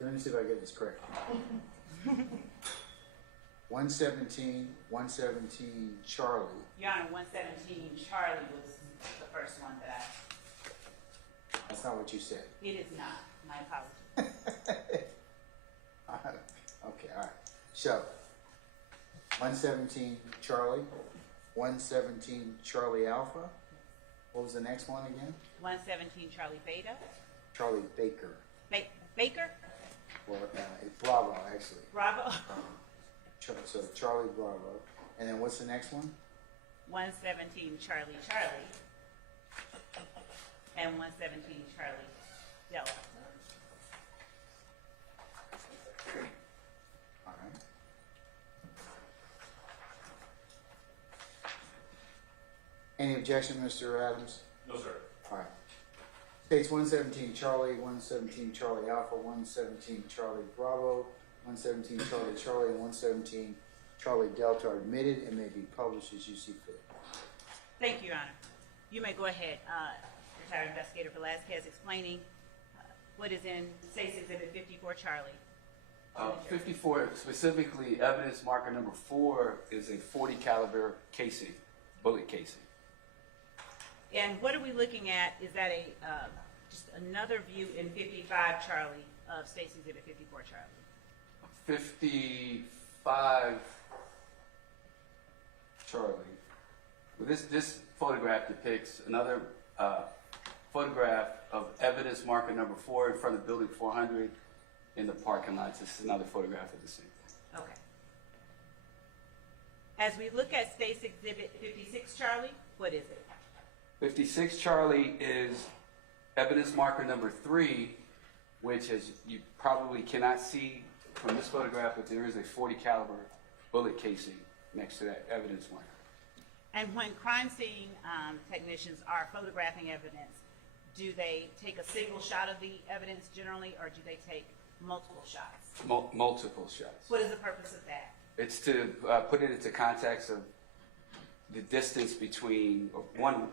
Let me see if I get this correct. 117, 117 Charlie. Your Honor, 117 Charlie was the first one that That's not what you said. it is not. My apologies. Okay, all right. So, 117 Charlie, 117 Charlie Alpha. What was the next one again? 117 Charlie Beta. Charlie Baker. Baker? Or it's Bravo, actually. Bravo. So Charlie Bravo. And then what's the next one? 117 Charlie Charlie. And 117 Charlie Delta. All right. Any objection, Mr. Adams? No, sir. All right. States 117 Charlie, 117 Charlie Alpha, 117 Charlie Bravo, 117 Charlie Charlie, and 117 Charlie Delta are admitted and may be published as you see fit. Thank you, Your Honor. You may go ahead, retired investigator Velasquez, explaining what is in State's Exhibit 54 Charlie. 54, specifically evidence marker number 4 is a 40 caliber casing, bullet casing. And what are we looking at? Is that a just another view in 55 Charlie of State's Exhibit 54 Charlie? 55 Charlie. Well, this photograph depicts another photograph of evidence marker number 4 in front of building 400 in the parking lot. This is another photograph of the same thing. Okay. As we look at State's Exhibit 56 Charlie, what is it? 56 Charlie is evidence marker number 3, which as you probably cannot see from this photograph, but there is a 40 caliber bullet casing next to that evidence marker. And when crime scene technicians are photographing evidence, do they take a single shot of the evidence generally, or do they take multiple shots? Multiple shots. What is the purpose of that? It's to put it into context of the distance between,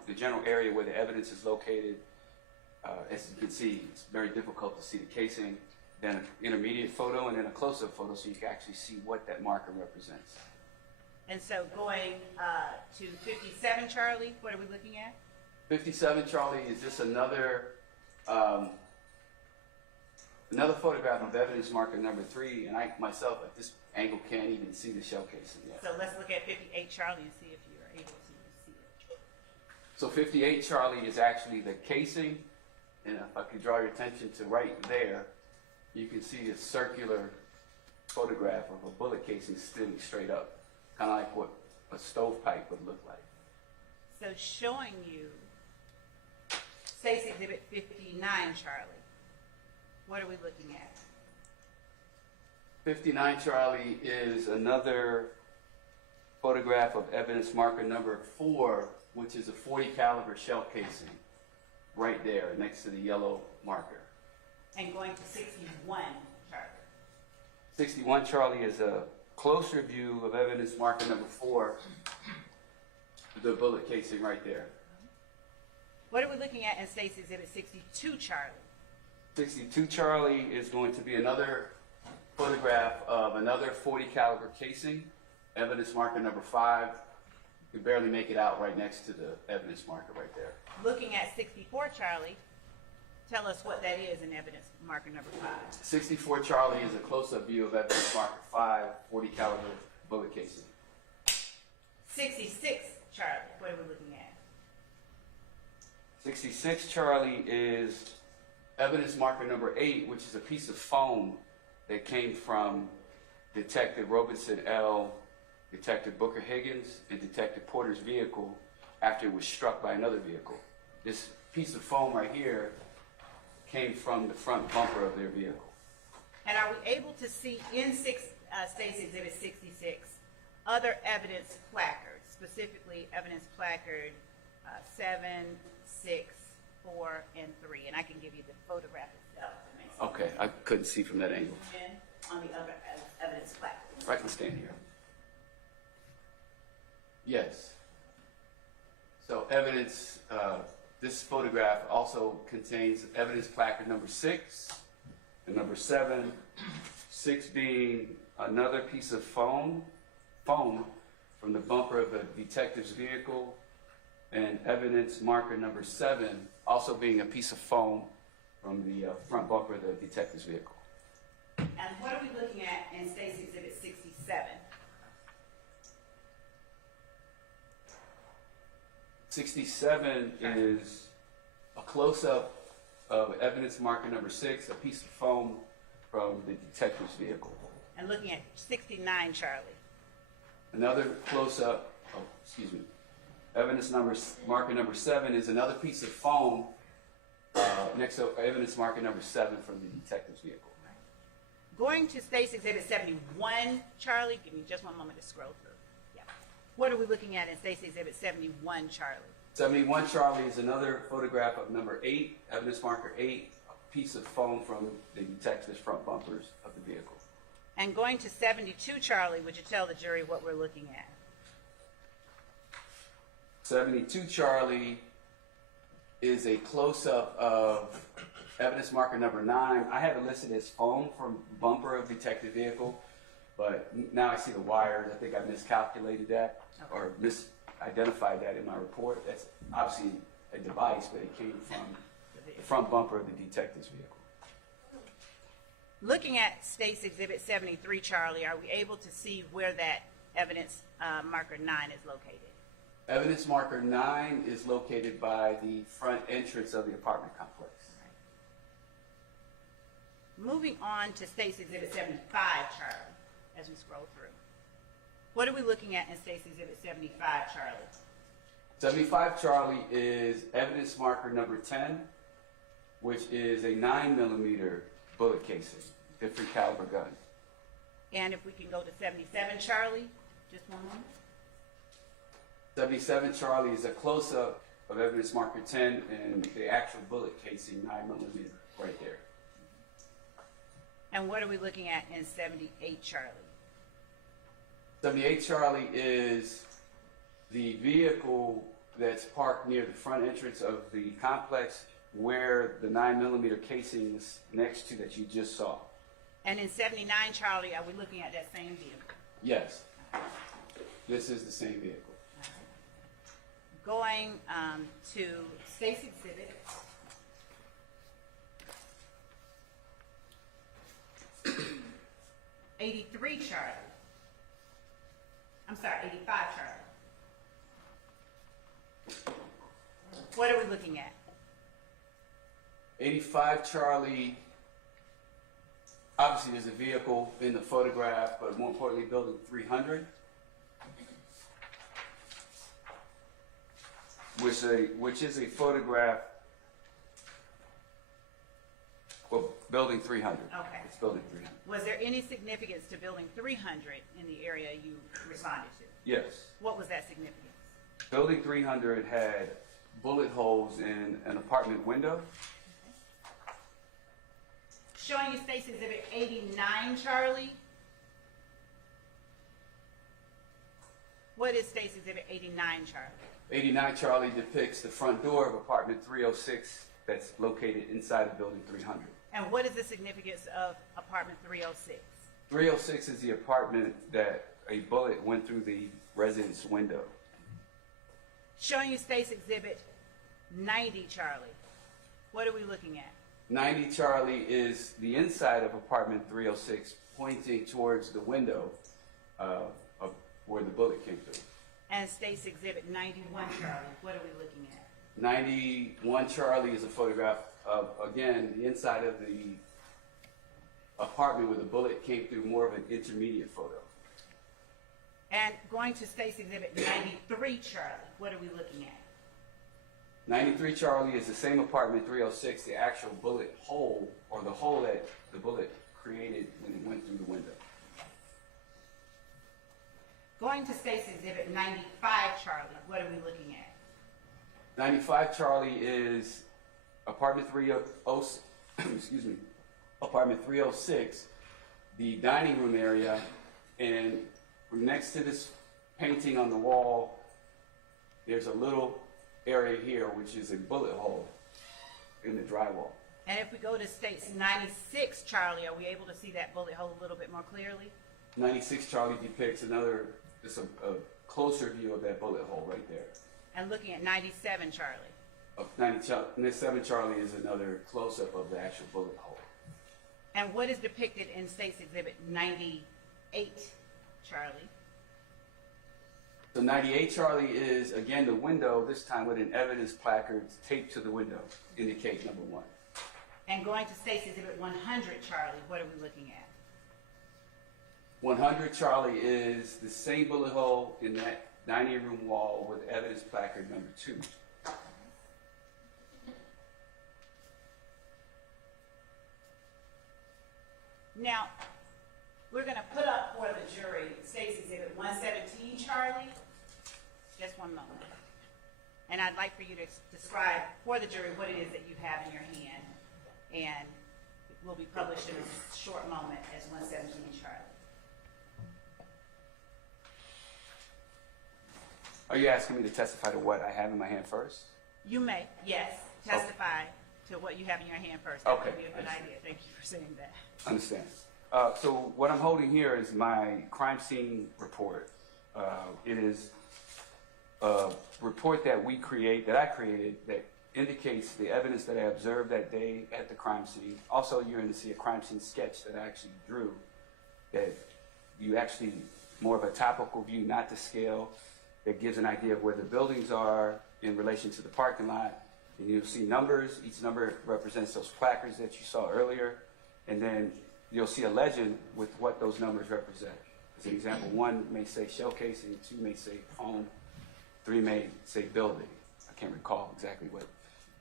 the general area where the evidence is located. As you can see, it's very difficult to see the casing, then an intermediate photo, and then a close-up photo so you can actually see what that marker represents. And so going to 57 Charlie, what are we looking at? 57 Charlie is just another photograph of evidence marker number 3, and I myself at this angle can't even see the shell casing yet. So let's look at 58 Charlie and see if you are able to see it. So 58 Charlie is actually the casing, and if I could draw your attention to right there, you can see a circular photograph of a bullet casing sitting straight up, kind of like what a stovepipe would look like. So showing you State's Exhibit 59 Charlie, what are we looking at? 59 Charlie is another photograph of evidence marker number 4, which is a 40 caliber shell casing right there next to the yellow marker. And going to 61 Charlie. 61 Charlie is a closer view of evidence marker number 4, the bullet casing right there. What are we looking at in State's Exhibit 62 Charlie? 62 Charlie is going to be another photograph of another 40 caliber casing, evidence marker number 5. You can barely make it out right next to the evidence marker right there. Looking at 64 Charlie, tell us what that is in evidence marker number 5. 64 Charlie is a close-up view of evidence marker 5, 40 caliber bullet casing. 66 Charlie, what are we looking at? 66 Charlie is evidence marker number 8, which is a piece of foam that came from Detective Robinson L., Detective Booker Higgins, and Detective Porter's vehicle after it was struck by another vehicle. This piece of foam right here came from the front bumper of their vehicle. And are we able to see in State's Exhibit 66 other evidence placards, specifically evidence placard 7, 6, 4, and 3? And I can give you the photograph itself. That makes Okay, I couldn't see from that angle. And on the other evidence placard. If I can stand here. Yes. So evidence, this photograph also contains evidence placard number 6 and number 7, 6 being another piece of foam from the bumper of a detective's vehicle, and evidence marker number 7 also being a piece of foam from the front bumper of the detective's vehicle. And what are we looking at in State's Exhibit 67? 67 is a close-up of evidence marker number 6, a piece of foam from the detective's vehicle. And looking at 69 Charlie. Another close-up, evidence marker number 7 is another piece of foam next to evidence marker number 7 from the detective's vehicle. Going to State's Exhibit 71 Charlie, give me just one moment to scroll through. Yeah. What are we looking at in State's Exhibit 71 Charlie? 71 Charlie is another photograph of number 8, evidence marker 8, a piece of foam from the detective's front bumpers of the vehicle. And going to 72 Charlie, would you tell the jury what we're looking at? 72 Charlie is a close-up of evidence marker number 9. I have it listed as foam from bumper of detective vehicle, but now I see the wires. I think I miscalculated that or misidentified that in my report. That's obviously a device, but it came from the front bumper of the detective's vehicle. Looking at State's Exhibit 73 Charlie, are we able to see where that evidence marker 9 is located? Evidence marker 9 is located by the front entrance of the apartment complex. Moving on to State's Exhibit 75 Charlie, as we scroll through. What are we looking at in State's Exhibit 75 Charlie? 75 Charlie is evidence marker number 10, which is a 9mm bullet casing, different caliber gun. And if we can go to 77 Charlie, just one moment. 77 Charlie is a close-up of evidence marker 10 and the actual bullet casing, 9mm, right there. And what are we looking at in 78 Charlie? 78 Charlie is the vehicle that's parked near the front entrance of the complex where the 9mm casing is next to that you just saw. And in 79 Charlie, are we looking at that same vehicle? Yes. This is the same vehicle. Going to State's Exhibit 83 Charlie. I'm sorry, 85 Charlie. What are we looking at? 85 Charlie, obviously there's a vehicle in the photograph, but more importantly, building 300, which is a photograph, well, building 300. Okay. It's building 300. Was there any significance to building 300 in the area you responded to? Yes. What was that significance? Building 300 had bullet holes in an apartment window. Showing you State's Exhibit 89 Charlie. What is State's Exhibit 89 Charlie? 89 Charlie depicts the front door of apartment 306 that's located inside of building 300. And what is the significance of apartment 306? 306 is the apartment that a bullet went through the residence window. Showing you State's Exhibit 90 Charlie. What are we looking at? 90 Charlie is the inside of apartment 306 pointing towards the window of where the bullet came through. And State's Exhibit 91 Charlie, what are we looking at? 91 Charlie is a photograph of, again, the inside of the apartment where the bullet came through, more of an intermediate photo. And going to State's Exhibit 93 Charlie, what are we looking at? 93 Charlie is the same apartment 306, the actual bullet hole, or the hole that the bullet created when it went through the window. Going to State's Exhibit 95 Charlie, what are we looking at? 95 Charlie is apartment 306, excuse me, apartment 306, the dining room area, and next to this painting on the wall, there's a little area here which is a bullet hole in the drywall. And if we go to State's 96 Charlie, are we able to see that bullet hole a little bit more clearly? 96 Charlie depicts another, just a closer view of that bullet hole right there. And looking at 97 Charlie. 97 Charlie is another close-up of the actual bullet hole. And what is depicted in State's Exhibit 98 Charlie? So 98 Charlie is, again, the window, this time with an evidence placard taped to the window, indicate number 1. And going to State's Exhibit 100 Charlie, what are we looking at? 100 Charlie is the same bullet hole in that dining room wall with evidence placard number 2. Now, we're going to put up for the jury State's Exhibit 117 Charlie. Just one moment. And I'd like for you to describe for the jury what it is that you have in your hand. And it will be published in a short moment as 117 Charlie. Are you asking me to testify to what I have in my hand first? You may, yes, testify to what you have in your hand first. That Okay. would be a good idea. Thank you for saying that. Understand. So what I'm holding here is my crime scene report. It is a report that I created, that indicates the evidence that I observed that day at the crime scene. Also, you're going to see a crime scene sketch that I actually drew, that you actually, more of a topical view, not to scale, that gives an idea of where the buildings are in relation to the parking lot. And you'll see numbers. Each number represents those placards that you saw earlier. And then you'll see a legend with what those numbers represent. As an example, 1 may say shell casing, 2 may say home, 3 may say building. I can't recall exactly what.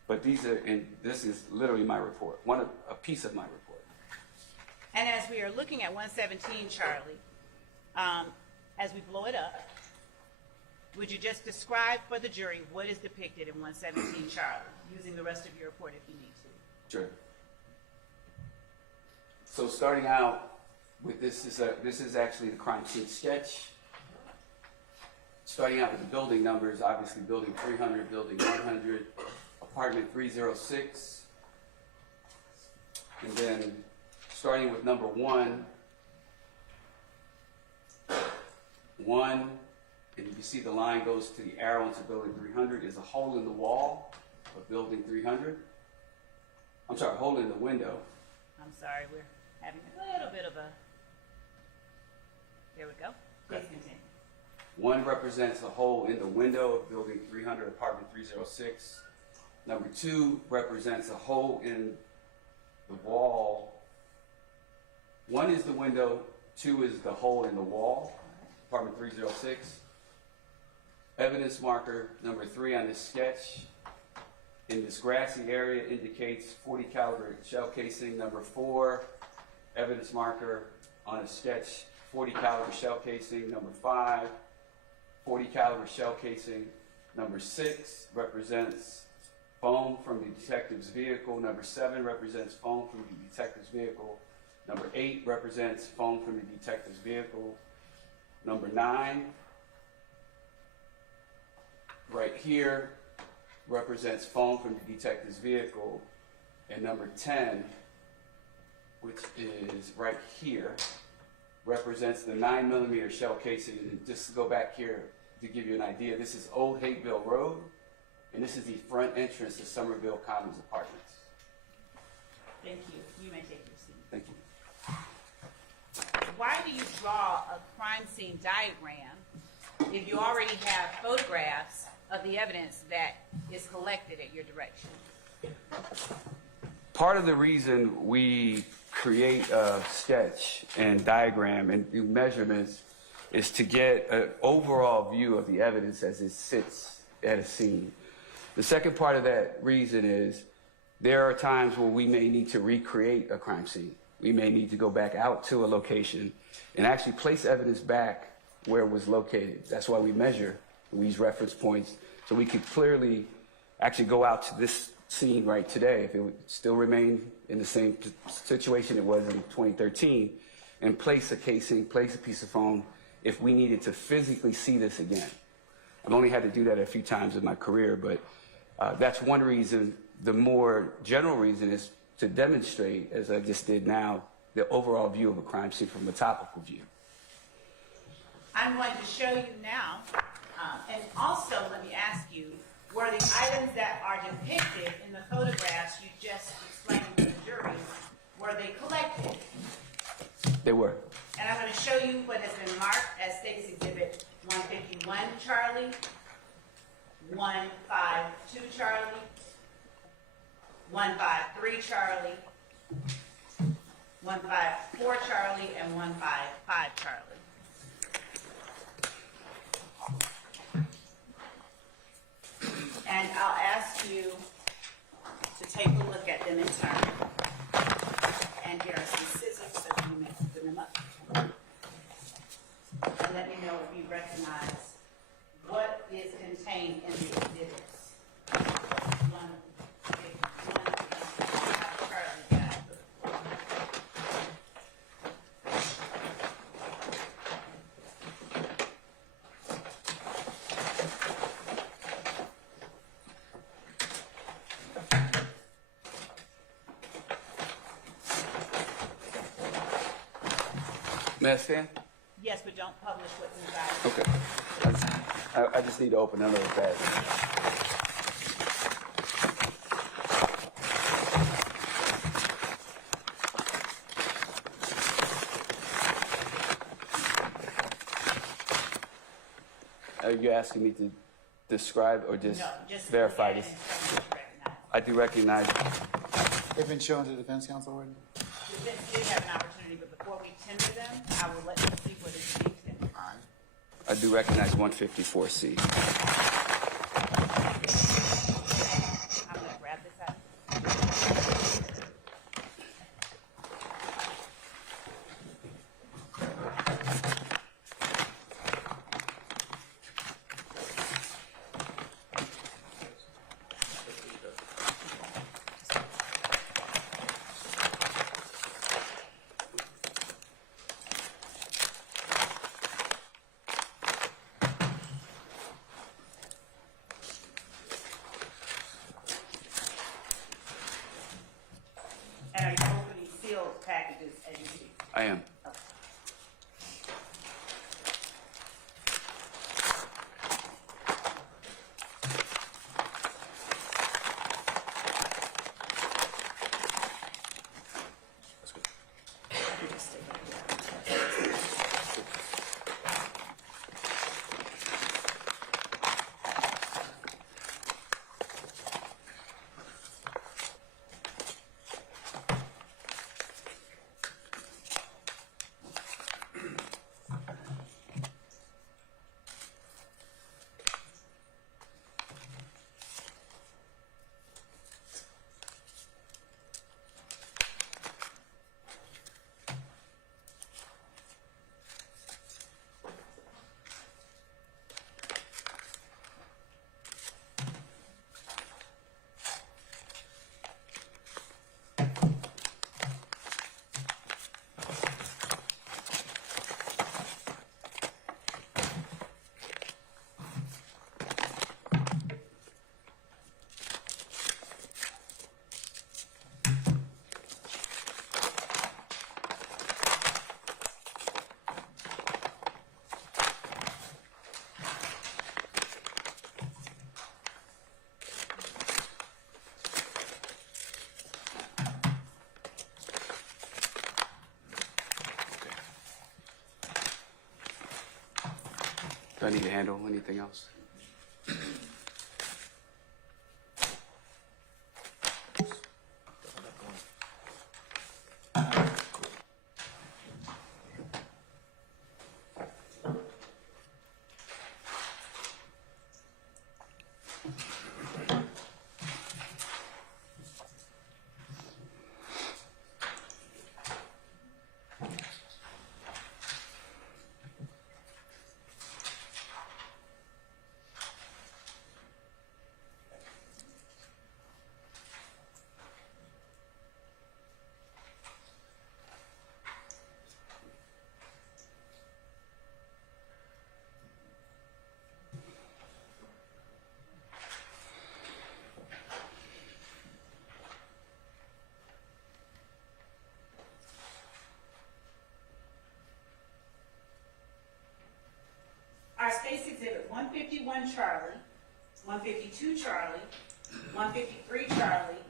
But these are, and this is literally my report, a piece of my report. And as we are looking at 117 Charlie, as we blow it up, would you just describe for the jury what is depicted in 117 Charlie, using the rest of your report if you need to? Sure. So starting out with this is actually the crime scene sketch. Starting out with the building numbers, obviously building 300, building 100, apartment 306. And then starting with number 1, and you can see the line goes to the arrow into building 300, is a hole in the wall of building 300. I'm sorry, hole in the window. I'm sorry, we're having a little bit of a, there we go. Please continue. 1 represents a hole in the window of building 300, apartment 306. Number 2 represents a hole in the wall. 1 is the window, 2 is the hole in the wall, apartment 306. Evidence marker number 3 on this sketch in this grassy area indicates .40 caliber shell casing. Number 4, evidence marker on a sketch, .40 caliber shell casing. Number 5, .40 caliber shell casing. Number 6 represents foam from the detective's vehicle. Number 7 represents foam from the detective's vehicle. Number 8 represents foam from the detective's vehicle. Number 9, right here, represents foam from the detective's vehicle. And number 10, which is right here, represents the 9mm shell casing. And just to go back here to give you an idea, this is Old Hateville Road, and this is the front entrance to Somerville Commons Apartments. Thank you. You may take your seat. Thank you. Why do you draw a crime scene diagram if you already have photographs of the evidence that is collected at your direction? Part of the reason we create a sketch and diagram and do measurements is to get an overall view of the evidence as it sits at a scene. The second part of that reason is there are times where we may need to recreate a crime scene. We may need to go back out to a location and actually place evidence back where it was located. That's why we measure. We use reference points so we could clearly actually go out to this scene right today, if it would still remain in the same situation it was in 2013, and place a casing, place a piece of foam if we needed to physically see this again. I've only had to do that a few times in my career, but that's one reason. The more general reason is to demonstrate, as I just did now, the overall view of a crime scene from a topical view. I'm going to show you now, and also let me ask you, were the items that are depicted in the photographs you just explained to the jury, were they collected? They were. And I'm going to show you what has been marked as State's Exhibit 151 Charlie, 152 Charlie, 153 Charlie, 154 Charlie, and 155 Charlie. And I'll ask you to take a look at them in turn. And here are some scissors so you may open them up. And let me know if you recognize what is contained in the exhibits. One, Charlie got. May I stand? Yes, but don't publish what's inside. Okay. I just need to open another bag. Are you asking me to describe or just No, just verify look at this? it and tell me what you recognize. I do recognize. They've been shown to the defense counsel already? The defense did have an opportunity, but before we tender them, I will let them see what is being tendered. I do recognize 154C. I'm gonna grab this out. And are you opening sealed packages as you see? I am. Do I need to handle anything else? Our state's exhibit 151 Charlie, 152 Charlie, 153 Charlie,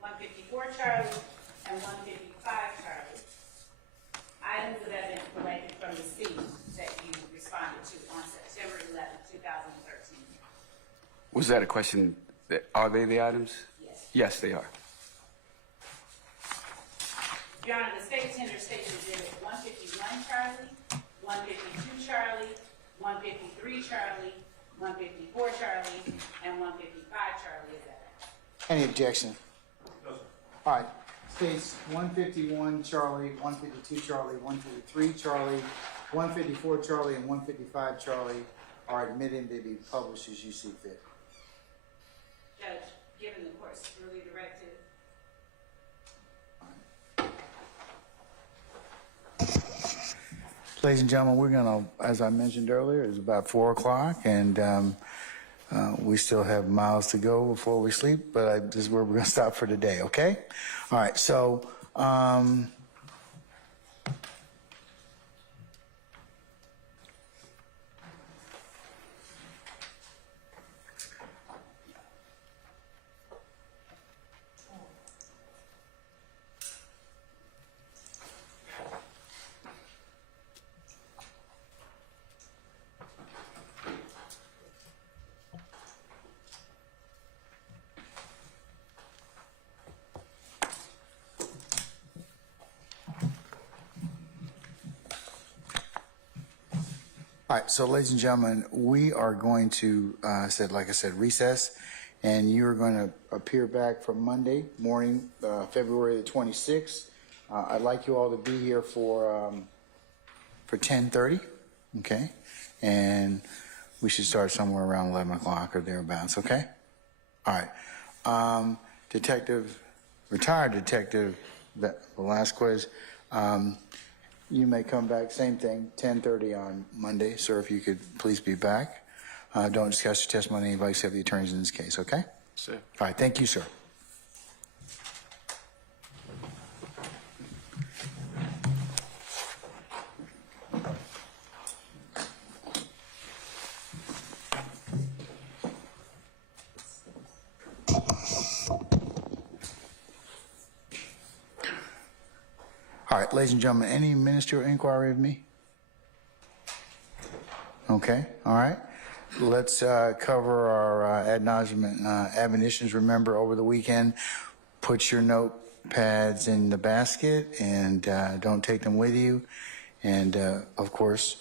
154 Charlie, and 155 Charlie. Items of evidence collected from the scene that you responded to on September 11, 2013. Was that a question? Are they the items? Yes. Yes, they are. Your Honor, the state tender states exhibit 151 Charlie, 152 Charlie, 153 Charlie, 154 Charlie, and 155 Charlie is evidence. Any objection? No, sir. All right. States 151 Charlie, 152 Charlie, 153 Charlie, 154 Charlie, and 155 Charlie are admitted to be published as you see fit. Judge, given the court's earlier directive, Ladies and gentlemen, we're going to, as I mentioned earlier, it's about 4 o'clock, and we still have miles to go before we sleep, but this is where we're going to stop for today, okay? All right, so all right, so ladies and gentlemen, we are going to, like I said, recess, and you are going to appear back for Monday morning, February the 26th. I'd like you all to be here for 10:30, okay? And we should start somewhere around 11 o'clock or thereabouts, okay? All right. Retired Detective Velasquez, you may come back, same thing, 10:30 on Monday. Sir, if you could please be back. Don't discuss your testimony with anybody except the attorneys in this case, okay? Sir. All right, thank you, sir. All right, ladies and gentlemen, any ministerial inquiry of me? Okay, all right. Let's cover our ad nauseam admonitions. Remember, over the weekend, put your notepads in the basket and don't take them with you. And, of course,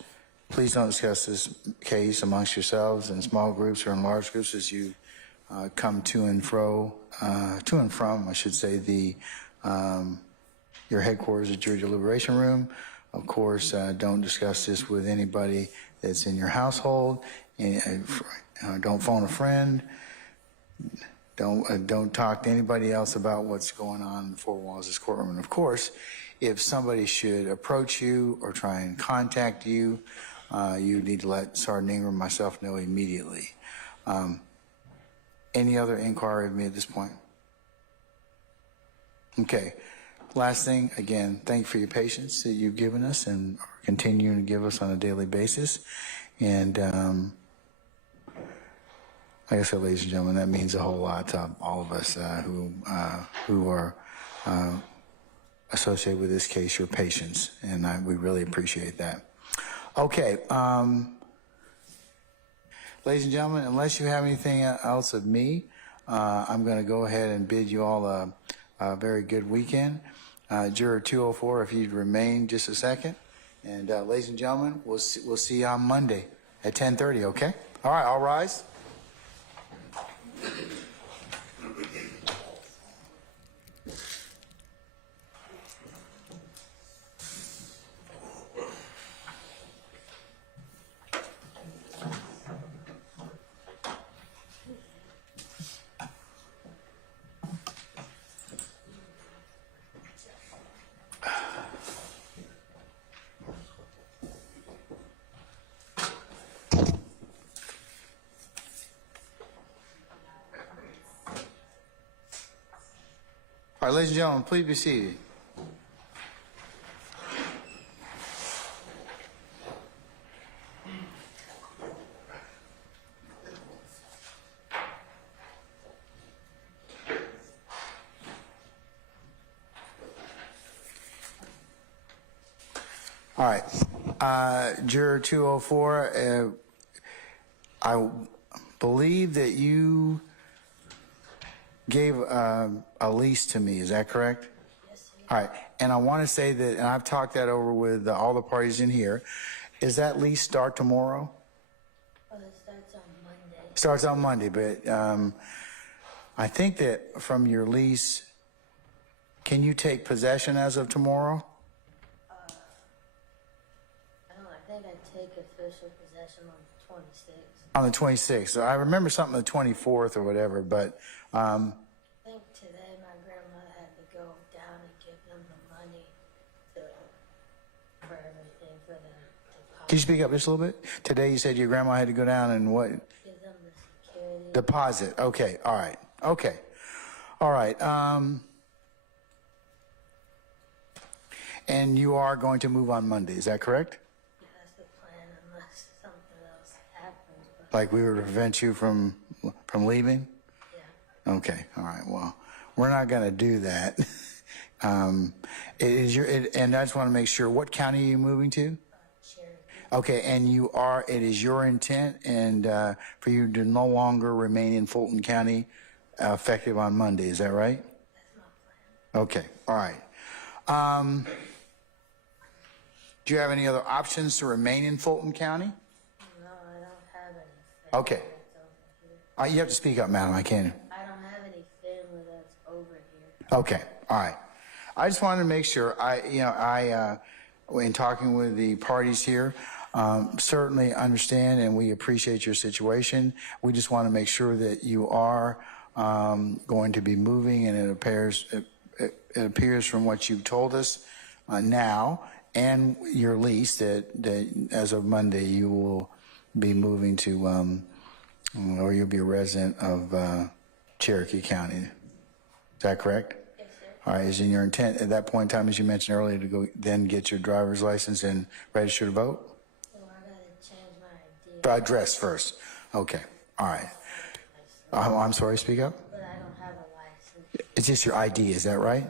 please don't discuss this case amongst yourselves in small groups or in large groups as you come to and from, I should say, your headquarters at your deliberation room. Of course, don't discuss this with anybody that's in your household. Don't phone a friend. Don't talk to anybody else about what's going on in the four walls of this courtroom. And of course, if somebody should approach you or try and contact you, you need to let Sergeant Ingram and myself know immediately. Any other inquiry of me at this point? Okay. Last thing, again, thank you for your patience that you've given us and are continuing to give us on a daily basis. And like I said, ladies and gentlemen, that means a whole lot to all of us who are associated with this case, your patience, and we really appreciate that. Okay, ladies and gentlemen, unless you have anything else of me, I'm going to go ahead and bid you all a very good weekend. Juror 204, if you'd remain just a second. And ladies and gentlemen, we'll see you on Monday at 10:30, okay? All right, all rise. All right, ladies and gentlemen, please be seated. All right, Juror 204, I believe that you gave a lease to me, is that correct? Yes, sir. All right, and I want to say that, and I've talked that over with all the parties in here, is that lease start tomorrow? Oh, it starts on Monday. Starts on Monday, but I think that from your lease, can you take possession as of tomorrow? I think I take official possession on the 26th. On the 26th. So I remember something the 24th or whatever, but I think today my grandmother had to go down and give them the money for everything, for the deposit. can you speak up just a little bit? Today you said your grandma had to go down and what? Give them the security. Deposit. Okay. All right. Okay. All right. And you are going to move on Monday. Is that correct? Yeah, that's the plan unless something else happens. But Like we were to prevent you from leaving? yeah, Okay. All right. Well, we're not going to do that. And I just want to make sure, what county are you moving to? Cherokee. Okay, and it is your intent and for you to no longer remain in Fulton County effective on Monday, is that right? That's my plan. Okay, all right. Do you have any other options to remain in Fulton County? No, I don't have any family Okay. that's over here. You have to speak up, madam, I can't. I don't have any family that's over here. Okay, all right. I just wanted to make sure, in talking with the parties here, certainly understand and we appreciate your situation. We just want to make sure that you are going to be moving, and it appears from what you've told us now and your lease that as of Monday you will be moving to, or you'll be a resident of Cherokee County. Is that correct? Yes, sir. All right, is in your intent at that point in time, as you mentioned earlier, to go then get your driver's license and register to vote? Well, I gotta change my ID. Address first. Okay, all right. I'm sorry, speak up? But I don't have a license. It's just your ID, is that right?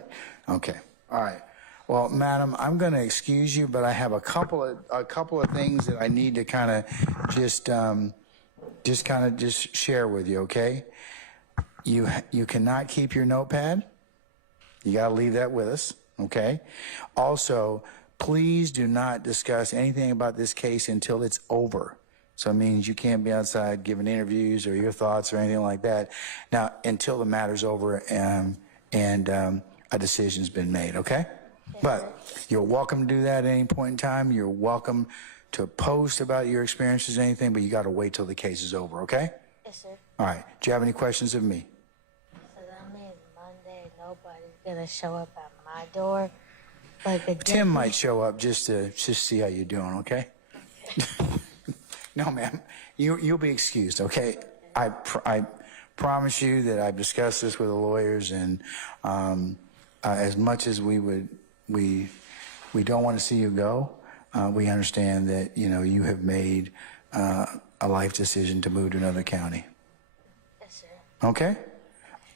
Okay, all right. Well, madam, I'm going to excuse you, but I have a couple of things that I need to kind of just share with you, okay? You cannot keep your notepad. You got to leave that with us, okay? Also, please do not discuss anything about this case until it's over. So it means you can't be outside giving interviews or your thoughts or anything like that. Now, until the matter's over and a decision's been made, okay? But you're welcome to do that at any point in time. You're welcome to post about your experiences or anything, but you got to wait till the case is over, okay? Yes, sir. All right. Do you have any questions of me? So that means Monday nobody's gonna show up at my door. Like a Tim might show up just to see how you're doing, okay? No, ma'am. You'll be excused, okay? I promise you that I've discussed this with the lawyers, and as much as we don't want to see you go, we understand that you have made a life decision to move to another county. Yes, sir. Okay?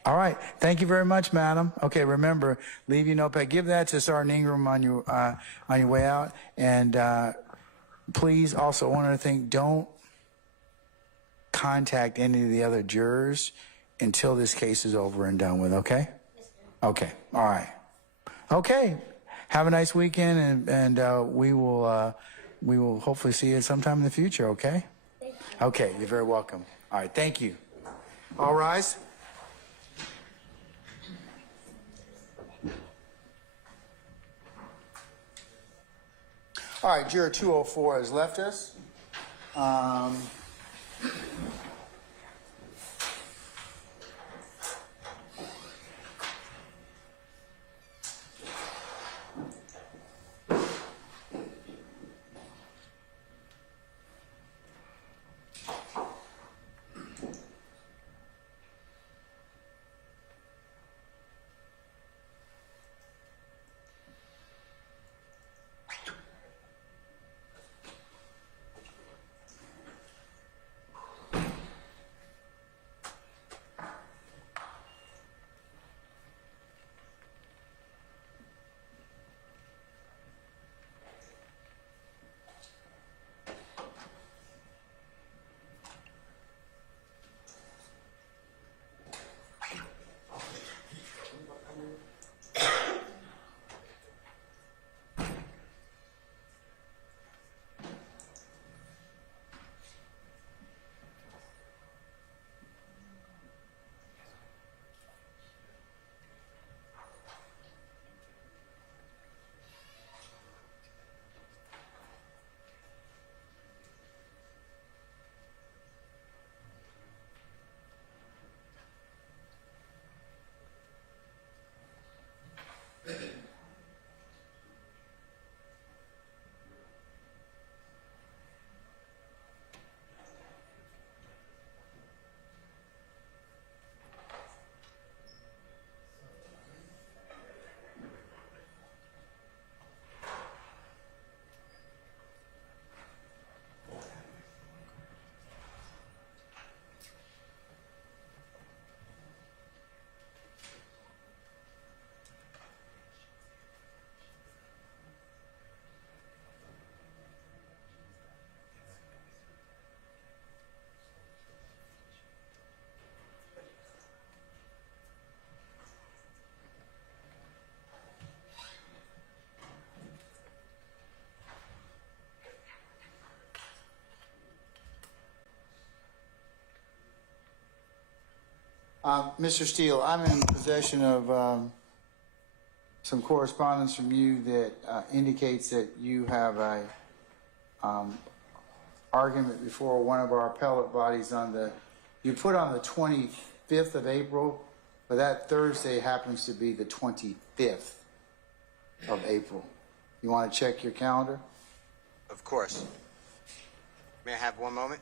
All right. Thank you very much, madam. Okay, remember, leave your notepad. Give that to Sergeant Ingram on your way out. And please, also, one other thing, don't contact any of the other jurors until this case is over and done with, okay? Okay, all right. Okay, have a nice weekend, and we will hopefully see you sometime in the future, okay? Okay, you're very welcome. All right, thank you. All rise. All right, juror 204 has left us. Mr. Steele, I'm in possession of some correspondence from you that indicates that you have a argument before one of our appellate bodies you put on the 25th of April, but that Thursday happens to be the 25th of April. You want to check your calendar? Of course. May I have one moment?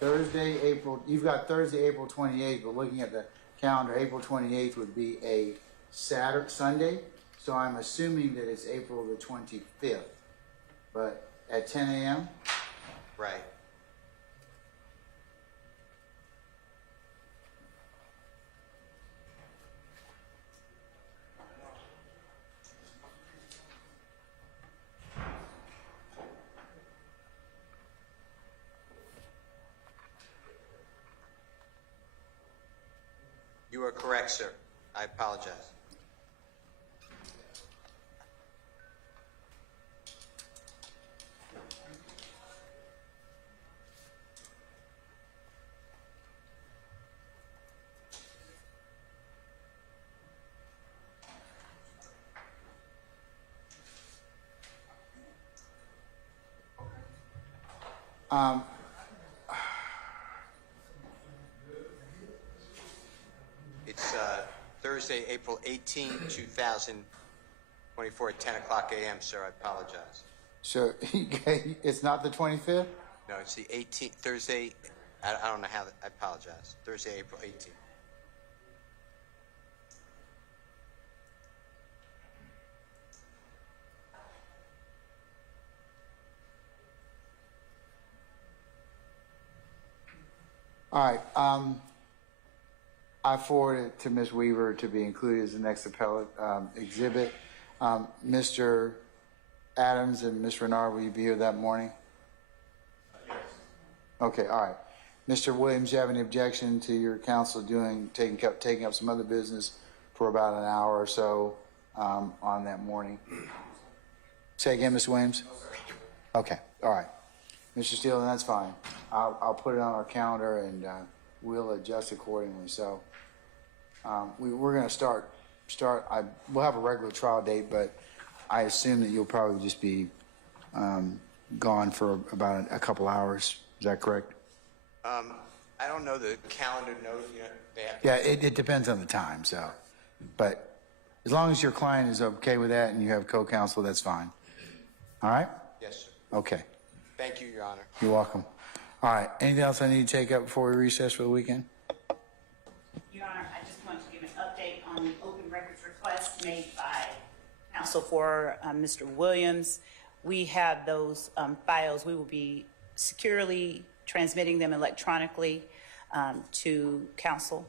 You've got Thursday, April 28th, but looking at the calendar, April 28th would be a Sunday, so I'm assuming that it's April the 25th, but at 10 a.m.? Right. You are correct, sir. I apologize. It's Thursday, April 18, 2024 at 10 o'clock a.m., sir. I apologize. So it's not the 25th? No, it's the 18th, Thursday. I don't know how, I apologize. Thursday, April 18th. All right. I forwarded it to Ms. Weaver to be included as the next appellate exhibit. Mr. Adams and Ms. Renard, will you be here that morning? Yes. Okay, all right. Mr. Williams, you have any objection to your counsel taking up some other business for about an hour or so on that morning? Say again, Mr. Williams? Okay, all right. Mr. Steele, that's fine. I'll put it on our calendar and we'll adjust accordingly. So we're going to start. We'll have a regular trial date, but I assume that you'll probably just be gone for about a couple hours. Is that correct? I don't know the calendar note yet. Yeah, it depends on the time. So, but as long as your client is okay with that and you have co-counsel, that's fine. All right? Yes, sir. Okay. Thank you, Your Honor. You're welcome. All right. Anything else I need to take up before we recess for the weekend? Your Honor, I just want to give an update on the open records request made by counsel for Mr. Williams. We have those files. We will be securely transmitting them electronically to counsel.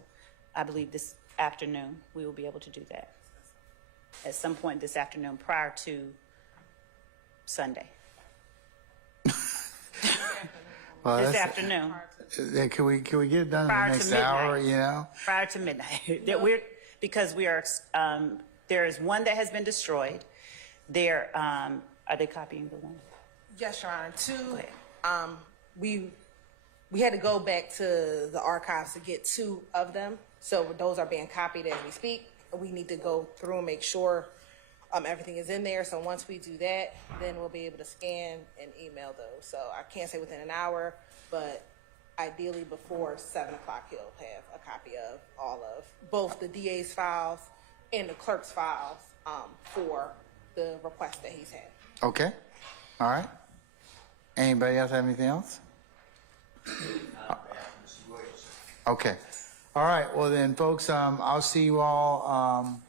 I believe this afternoon we will be able to do that at some point this afternoon prior to Sunday. Well, This afternoon. Can we get it done in Prior the to next midnight. hour? You know. Prior to midnight. Because we are, there is one that has been destroyed. There, are they copying the one? Yes, Your Honor. Go ahead. We had to go back to the archives to get 2 of them. So those are being copied as we speak. We need to go through and make sure everything is in there. So once we do that, then we'll be able to scan and email those. So I can't say within an hour, but ideally before 7 o'clock, he'll have a copy of all of both the DA's files and the clerk's files for the request that he's had. Okay. All right. Anybody else have anything else? Okay. All right. Well then, folks, I'll see you all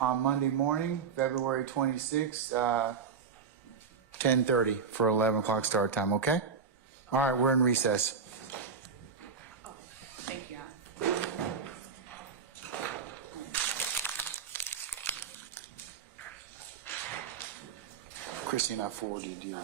on Monday morning, February 26th, 10:30 for 11 o'clock start time. Okay. All right. We're in recess. Thank you, Your Honor. Christine, I forwarded you.